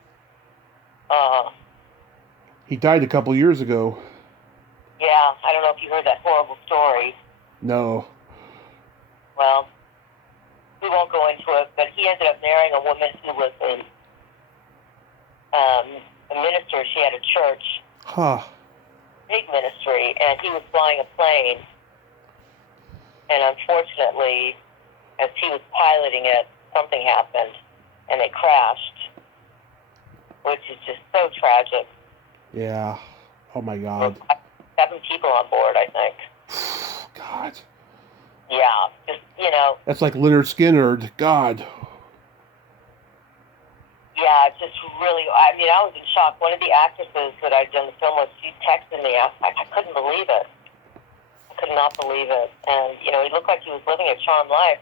He died a couple years ago. Yeah, I don't know if you heard that horrible story. No. Well, we won't go into it, but he ended up marrying a woman who was a minister. She had a church, big ministry, and he was flying a plane. And unfortunately, as he was piloting it, something happened, and it crashed, which is just so tragic. Yeah. Oh my God. 7 people on board, I think. God. Yeah, just, That's like Leonard Skinner. God. Yeah, just really, I was in shock. One of the actresses that I'd done the film with, she texted me. I couldn't believe it. I could not believe it. And, he looked like he was living a charmed life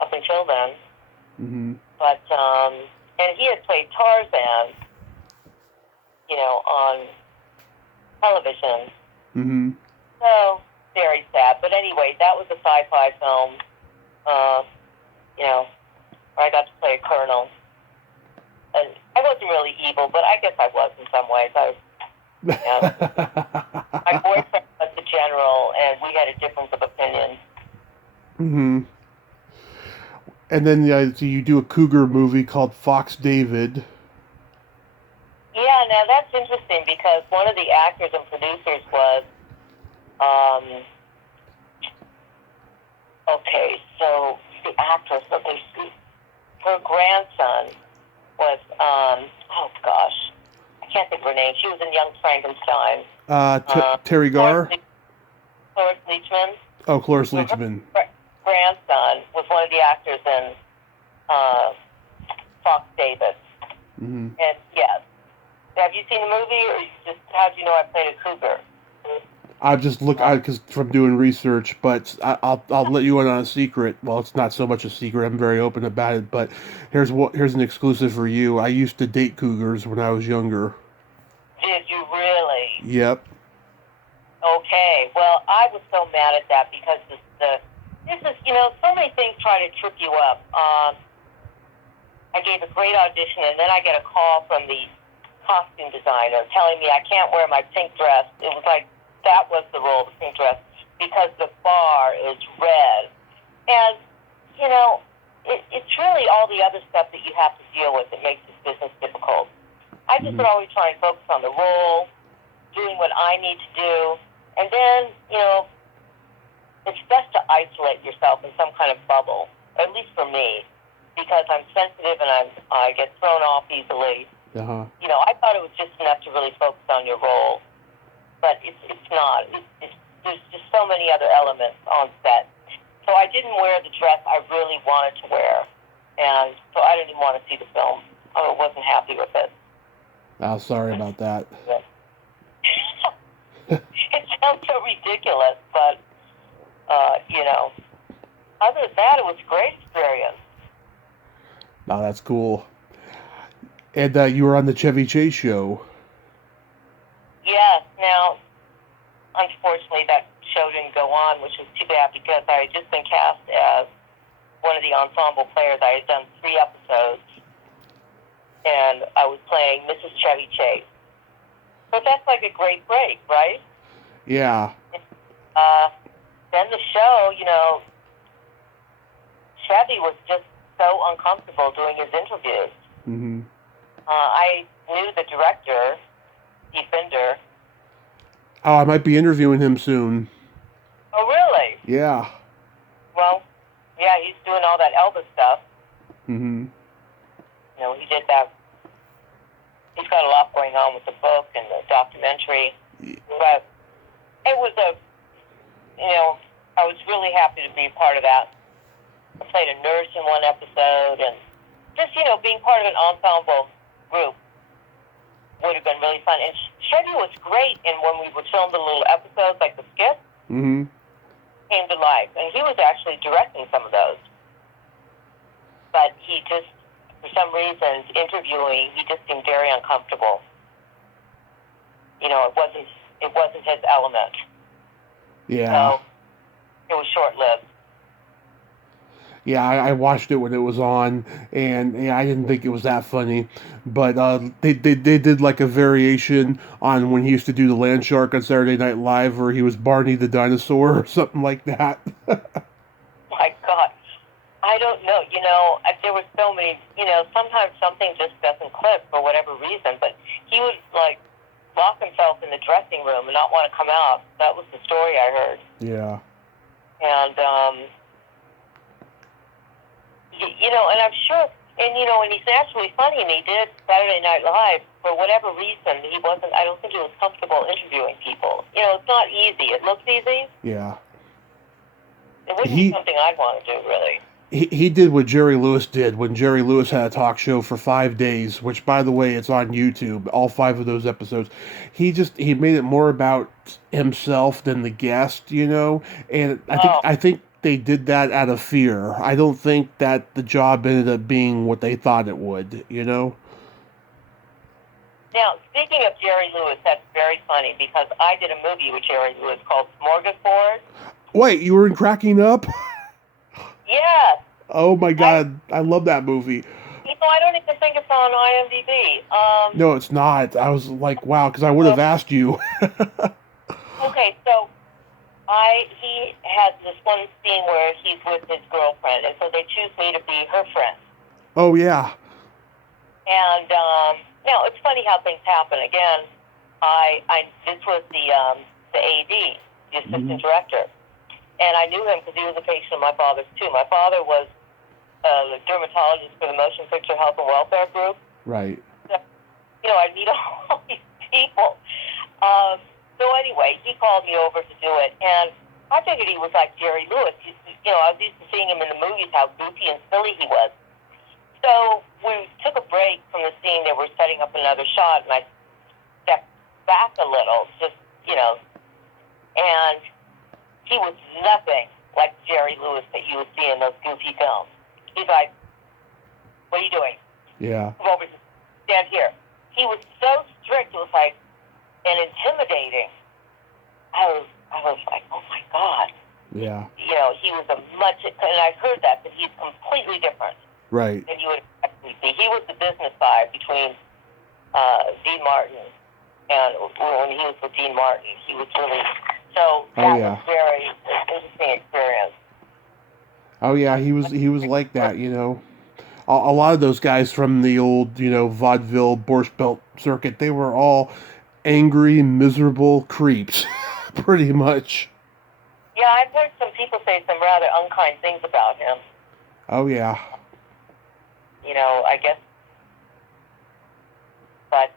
up until then. Mm-hmm. But, and he had played Tarzan, on television. Mm-hmm. So, very sad. But anyway, that was a sci-fi film, where I got to play a colonel. And I wasn't really evil, but I guess I was in some ways. My boyfriend was the general, and we had a difference of opinion. Mm-hmm. And then so you do a cougar movie called Fox David. Yeah, now that's interesting because one of the actors and producers was, so the actress, her grandson was, I I can't think of her name. She was in Young Frankenstein. Terry Garr? Cloris Leachman. Oh, Cloris So Leachman. her grandson was one of the actors in Fox Davis. Mm-hmm. And yes. Have you seen the movie, or how do you know I played a cougar? I just because from doing research, but I'll let you in on a secret. Well, it's not so much a secret. I'm very open about it. But here's an exclusive for you. I used to date cougars when I was younger. Did you really? Yep. Okay. Well, I was so mad at that because this is so many things try to trip you up. I gave a great audition, and then I get a call from the costume designer telling me I can't wear my pink dress. It was like that was the role of the pink dress because the bar is red. And, it's really all the other stuff that you have to deal with that makes this business difficult. I just would always try and focus on the role, doing what I need to do, and then, it's best to isolate yourself in some kind of bubble, at least for me, because I'm sensitive and I get thrown off easily. Uh-huh. I thought it was just enough to really focus on your role, but it's not. There's just so many other elements on set. So I didn't wear the dress I really wanted to wear, and so I didn't even want to see the film. I wasn't happy with it. Oh, sorry about that. It sounds so ridiculous, but, other than that, it was a great experience. Oh, that's cool. And you were on the Chevy Chase show. Yes. Now, unfortunately, that show didn't go on, which was too bad because I had just been cast as one of the ensemble players. I had done 3 episodes, and I was playing Mrs. Chevy Chase. But that's like a great break, right? Yeah. Then the show, Chevy was just so uncomfortable doing his interviews. Mm-hmm. I knew the director, Steve Binder. Oh, I might be interviewing him soon. Oh, really? Yeah. Well, yeah, he's doing all that Elvis stuff. Mm-hmm. He did that. He's got a lot going on with the book and the documentary. But it was I was really happy to be part of that. I played a nurse in one episode, and just, being part of an ensemble group would have been really fun. And Chevy was great, and when we would film the little episodes, like the skits, came to life. And he was actually directing some of those. But he just, for some reason, interviewing, he just seemed very uncomfortable. It wasn't his element. Yeah. So it was short-lived. Yeah, I watched it when it was on, and I didn't think it was that funny. But they did like a variation on when he used to do the Land Shark on Saturday Night Live, where he was Barney the dinosaur or something like that. My God, I don't know. There were so many. Sometimes something just doesn't click for whatever reason. But he would lock himself in the dressing room and not want to come out. That was the story I heard. Yeah. And and I'm sure, and he's naturally funny, and he did Saturday Night Live. For whatever reason, I don't think he was comfortable interviewing people. It's not easy. It looks easy. Yeah. It wouldn't be something I'd want to do, really. He did what Jerry Lewis did when Jerry Lewis had a talk show for 5 days, which, by the way, it's on YouTube, all 5 of those episodes. He made it more about himself than the guest, and I think they did that out of fear. I don't think that the job ended up being what they thought it would, Now, speaking of Jerry Lewis, that's very funny because I did a movie with Jerry Lewis called Smorgasbord. Wait, you were in Cracking Up? Yes. Oh my God, I love that movie. I don't even think it's on IMDb. No, it's not. I was like, wow, because I would have asked you. Okay, so he has this one scene where he's with his girlfriend, and so they choose me to be her friend. Oh yeah. And now it's funny how things happen. Again, this was the AD, the assistant director, and I knew him because he was a patient of my father's too. My father was the dermatologist for the Motion Picture Health and Welfare Group. Right. So, I'd meet all So anyway, he called me over to do it, and I figured he was like Jerry Lewis. I was used to seeing him in the movies, how goofy and silly he was. So we took a break from the scene. They were setting up another shot, and I stepped back a little, and he was nothing like Jerry Lewis that you would see in those goofy films. He's like, "What are you doing? Yeah. Come over, stand here." He was so strict, it was like, and intimidating. I was like, oh my God. Yeah. He was and I've heard that he's completely different. Right. Than you would expect him to be. He was the business side between Dean Martin, and when he was with Dean Martin, he was really, so that was very interesting experience. Oh yeah, he was like that, A lot of those guys from the old, vaudeville Borscht Belt circuit, they were all angry, miserable creeps, pretty much. Yeah, I've heard some people say some rather unkind things about him. Oh yeah. I guess, but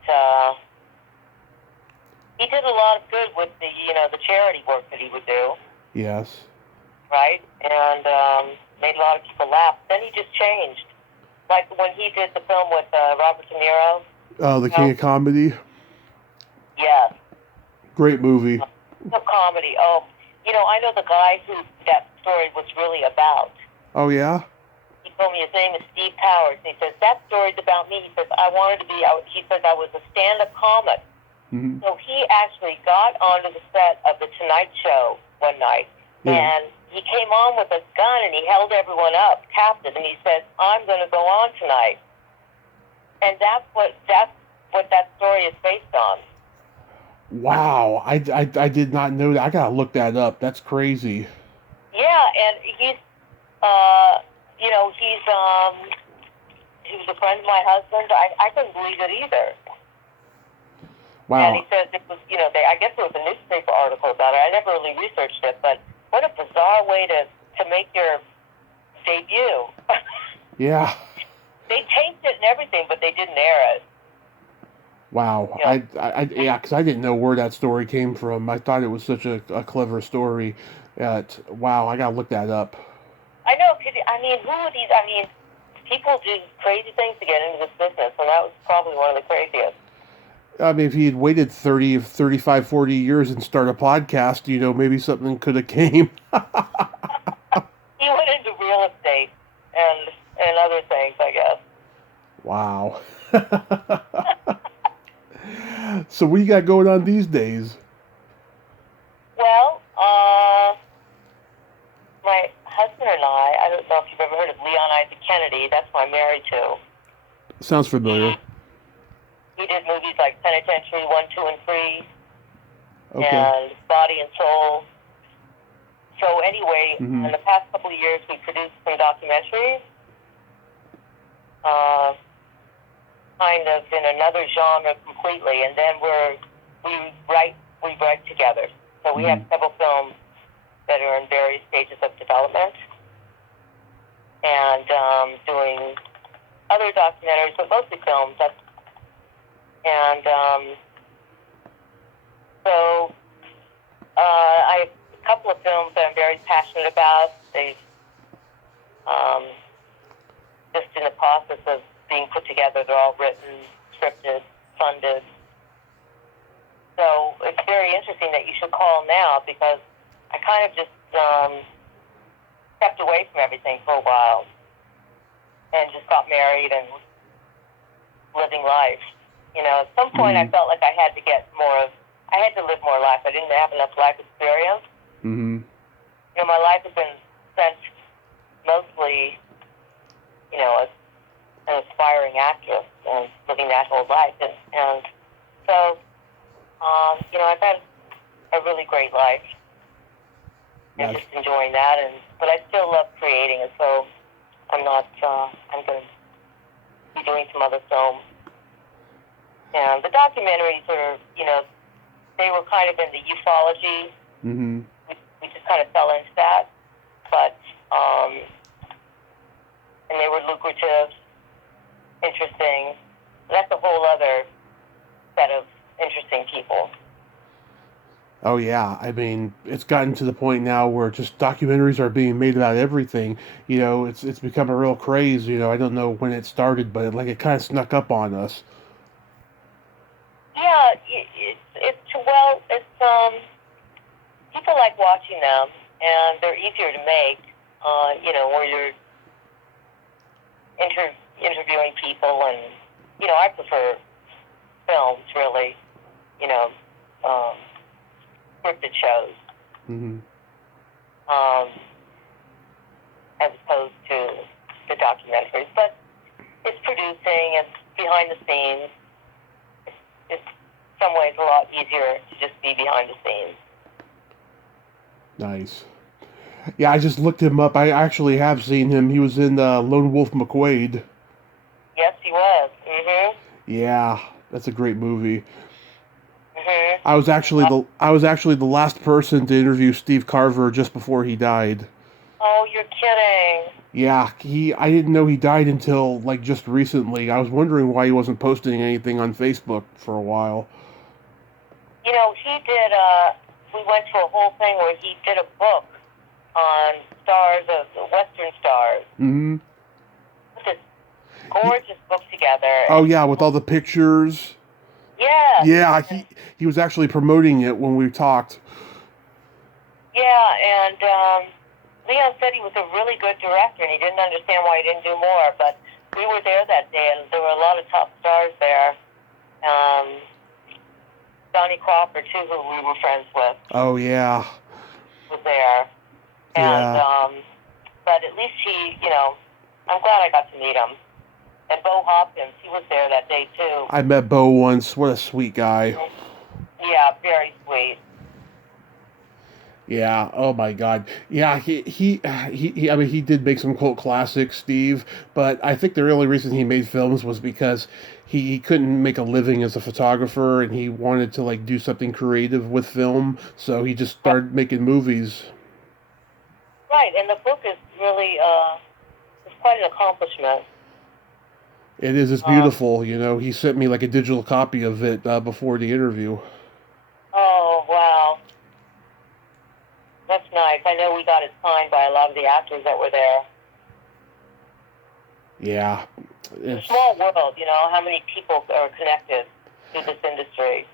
he did a lot of good with the charity work that he would do. Yes. Right? And made a lot of people laugh. Then he just changed. Like when he did the film with Robert De Niro. Oh, The King of Comedy? Yes. Great movie. The comedy. Oh, I know the guy who that story was really about. Oh, yeah? He told me his name is Steve Powers. And he says, that story's about me. He says, he says, I was a stand-up comic. Mm-hmm. So he actually got onto the set of The Tonight Show one night. Yeah. And he came on with a gun and he held everyone up captive. And he said, I'm going to go on tonight. And that's what that story is based on. Wow, I did not know that. I gotta look that up. That's crazy. Yeah, and he's he was a friend of my husband. I couldn't believe it either. Wow. And he says it was, I guess there was a newspaper article about it. I never really researched it, but what a bizarre way to make your debut. Yeah. They taped it and everything, but they didn't air it. Wow, because I didn't know where that story came from. I thought it was such a clever story. Wow, I gotta look that up. I know, who are these? People do crazy things to get into this business, and that was probably one of the craziest. I mean, if he had waited 30, 35, 40 years and start a podcast, maybe something could have came. He went into real estate and other things, I guess. Wow. So what do you got going on these days? Well, my husband and I don't know if you've ever heard of Leon Isaac Kennedy. That's who I'm married to. Sounds familiar. He did movies like Penitentiary 1, 2, and 3. Okay. And Body and Soul. So anyway, in the past couple of years, we produced some documentaries. Kind of in another genre completely, and then we write together. So we have several films that are in various stages of development, and doing other documentaries, but mostly films. So I have a couple of films that I'm very passionate about. They've just in the process of being put together. They're all written, scripted, funded. So it's very interesting that you should call now, because I kind of just stepped away from everything for a while and just got married and living life. At some point I felt like I had to live more life. I didn't have enough life experience. Mm-hmm. My life has been spent mostly, as an aspiring actress and living that whole life. And so, I've had a really great life and just enjoying that. But I still love creating, and so I'm going to be doing some other films. And the documentaries are, they were kind of in the ufology. Mm-hmm. We just kind of fell into that. But, and they were lucrative, interesting. That's a whole other set of interesting people. Oh yeah, I mean, it's gotten to the point now where just documentaries are being made about everything. It's become a real craze. I don't know when it started, but it kind of snuck up on us. Yeah, it's people like watching them, and they're easier to make. Where you're interviewing people, and I prefer films really. You know, um, scripted shows, Hmm. um, as opposed to the documentaries. But it's producing, it's behind the scenes. It's some ways a lot easier to just be behind the scenes. Nice. Yeah, I just looked him up. I actually have seen him. He was in Lone Wolf McQuade. Yes, he was. Mhm. Yeah, that's a great movie. Mhm. I was actually the last person to interview Steve Carver just before he died. Oh, you're kidding. Yeah, I didn't know he died until like just recently. I was wondering why he wasn't posting anything on Facebook for a while. He did. We went to a whole thing where he did a book on stars of the Western stars. Hmm. Put this gorgeous book together, Oh and yeah, with all the pictures. yes, Yeah, he was actually promoting it when we talked. yeah, and Leon said he was a really good director, and he didn't understand why he didn't do more. But we were there that day, and there were a lot of top stars there. Um, Johnny Crawford, too, who we were friends with, Oh yeah, was there, and yeah. but at least I'm glad I got to meet him. And Bo Hopkins, he was there that day too. I met Bo once. What a sweet guy. Yeah, very sweet. Yeah. Oh my God. Yeah. I mean, he did make some cult classics, Steve. But I think the only reason he made films was because he couldn't make a living as a photographer, and he wanted to like do something creative with film. So he just started making movies. Right, and the book is really it's quite an accomplishment. It is. It's Um, beautiful. He sent me like a digital copy of it before the interview. oh wow, that's nice. I know we got it signed by a lot of the actors that were there. Yeah. It's a It's. small world, how many people are connected to this industry.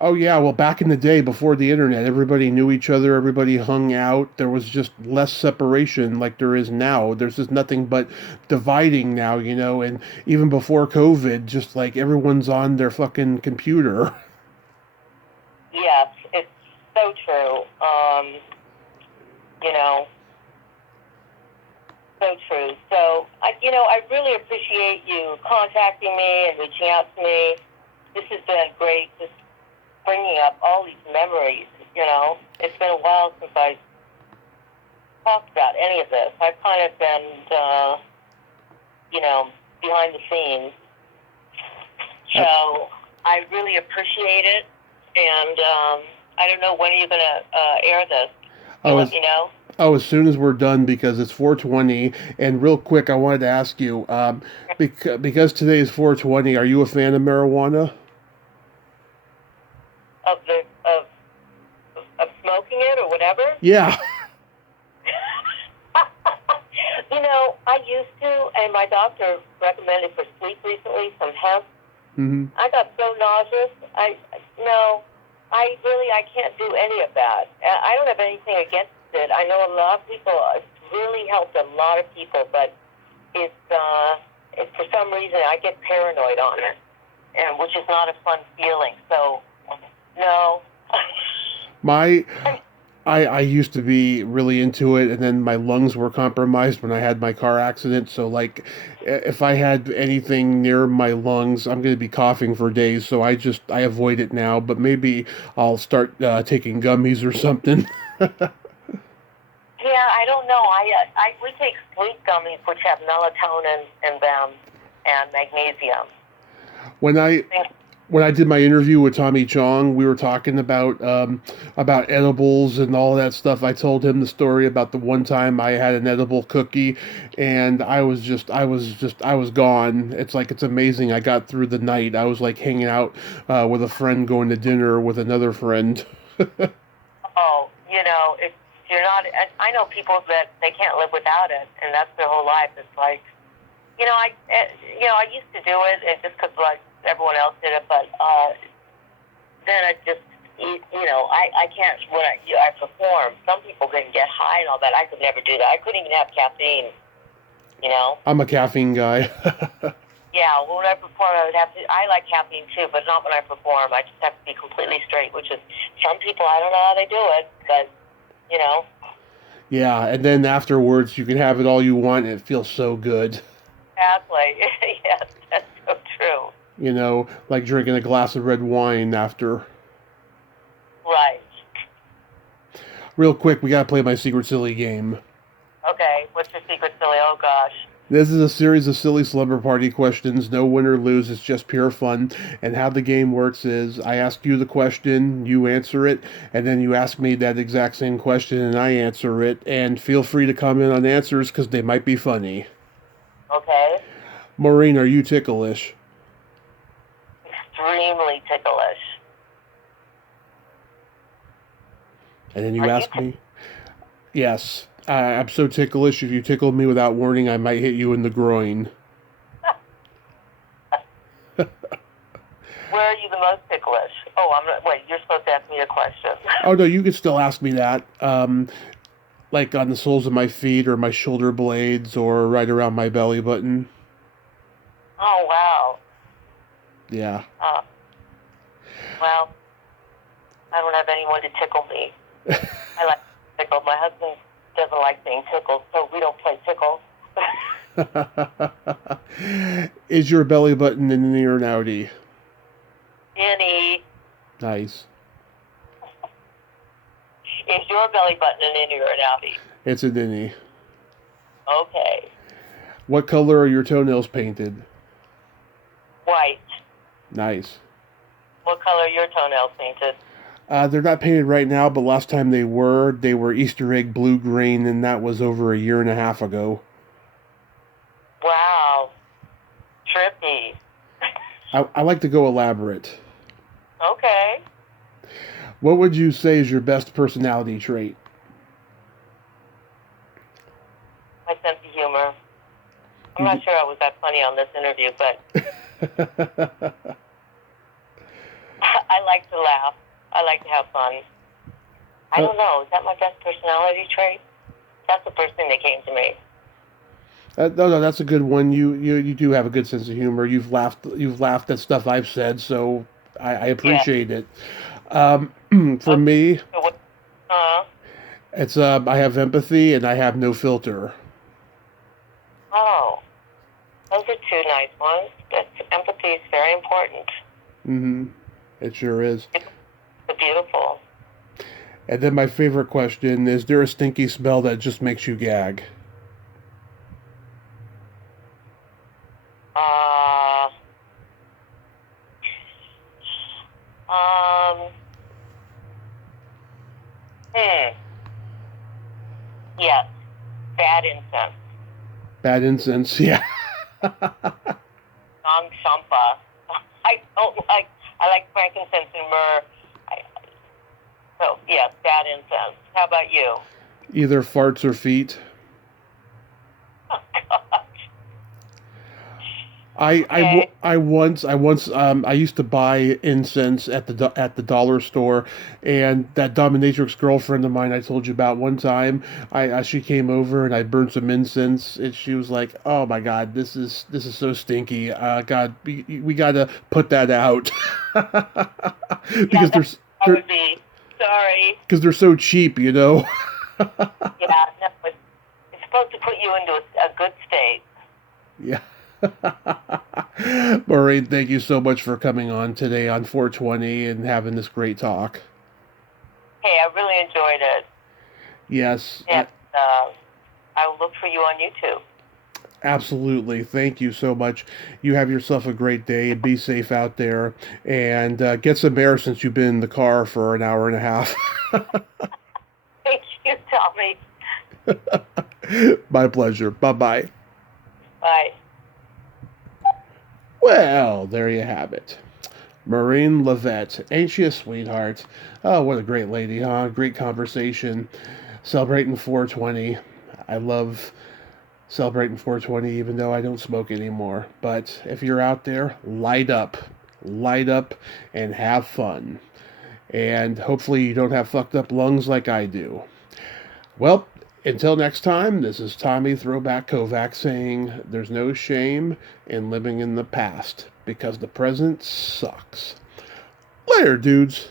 Oh yeah, well back in the day before the internet, everybody knew each other, everybody hung out. There was just less separation like there is now. There's just nothing but dividing now, and even before COVID, just like everyone's on their fucking computer. Yes, it's so true. You know, so true. So I really appreciate you contacting me and reaching out to me. This has been great, just bringing up all these memories. It's been a while since I talked about any of this. I've kind of been, you know, behind the scenes. Uh, So I really appreciate it. And I don't know when you're going to air this. You oh, let as me know. as soon as we're done because it's 420. And real quick, I wanted to ask you, because today is 420, are you a fan of marijuana? Of the of smoking it or whatever. Yeah. I used to, and my doctor recommended for sleep recently some hemp. Hmm. I got so nauseous. I can't do any of that. I don't have anything against it. I know a lot of people. It's really helped a lot of people, but it's for some reason I get paranoid on it, and which is not a fun feeling. So no. My I used to be really into it, and then my lungs were compromised when I had my car accident. So, like, if I had anything near my lungs, I'm going to be coughing for days. So I avoid it now. But maybe I'll start taking gummies or something. Yeah, I don't know. We take sleep gummies which have melatonin in them and magnesium. when I when I did my interview with Tommy Chong, we were talking about edibles and all that stuff. I told him the story about the one time I had an edible cookie, and I was gone. It's amazing. I got through the night. I was like hanging out with a friend, going to dinner with another friend. Oh, if you're not, I know people that they can't live without it, and that's their whole life. It's like, I used to do it, and just because like everyone else did it, but then I just, I can't when I perform. Some people can get high and all that. I could never do that. I couldn't even have caffeine. I'm a caffeine guy. Yeah, well, when I perform, I like caffeine too, but not when I perform. I just have to be completely straight, which is, some people, I don't know how they do it, but. Yeah, and then afterwards you can have it all you want and it feels so good. Exactly. Yes, that's so true. Like drinking a glass of red wine after. Right. Real quick, we gotta play my secret silly game. Okay, what's your secret, silly? Oh, gosh. This is a series of silly slumber party questions. No win or lose. It's just pure fun. And how the game works is I ask you the question, you answer it, and then you ask me that exact same question and I answer it. And feel free to comment on answers because they might be funny. Okay. Maureen, are you ticklish? Extremely ticklish. And then you ask me? Yes. I'm so ticklish. If you tickle me without warning, I might hit you in the groin. Where are you the most ticklish? Oh, I'm not. Wait, you're supposed to ask me a question. Oh, no, you can still ask me that. Like on the soles of my feet or my shoulder blades or right around my belly button. Oh, wow. Yeah. Well, I don't have anyone to tickle me. I like tickle. My husband doesn't like being tickled, so we don't play tickle. Is your belly button an innie or an outie? Innie. Nice. Is your belly button an innie or an outie? It's an innie. Okay. What color are your toenails painted? White. Nice. What color are your toenails painted? They're not painted right now, but last time they were Easter egg blue green, and that was over a year and a half ago. Wow. Trippy. I like to go elaborate. Okay. What would you say is your best personality trait? My sense of humor. I'm not sure I was that funny on this interview, but I like to laugh. I like to have fun. I don't know. Is that my best personality trait? That's the first thing that came to me. No, that's a good one. You do have a good sense of humor. You've laughed at stuff I've said, so I appreciate it. For me, it's I have empathy and I have no filter. Oh, those are two nice ones. Empathy is very important. Mm-hmm. It sure is. It's beautiful. And then my favorite question is: there a stinky smell that just makes you gag? Yes, bad incense. Bad incense, yeah. Non champa. I like frankincense and myrrh. So, yes, bad incense. How about you? Either farts or feet. Oh, gosh. I once I used to buy incense at the dollar store, and that dominatrix girlfriend of mine I told you about one time, she came over and I burned some incense and she was like, oh my god, this is so stinky, god, we gotta put that out. Because I would be sorry. because they're so cheap, Yeah, no, it's supposed to put you into a good state. Yeah. Maureen, thank you so much for coming on today on 420 and having this great talk. Hey, I really enjoyed it. Yes. And I will look for you on YouTube. Absolutely. Thank you so much. You have yourself a great day. Be safe out there. And get some air since you've been in the car for an hour and a half. Thank you, Tommy. My pleasure. Bye-bye. Bye. Well, there you have it. Maureen LaVette. Ain't she a sweetheart? Oh, what a great lady, huh? Great conversation. Celebrating 420. I love celebrating 420 even though I don't smoke anymore. But if you're out there, light up, and have fun. And hopefully you don't have fucked up lungs like I do. Well, until next time, this is Tommy Throwback Kovac saying there's no shame in living in the past because the present sucks. Later, dudes.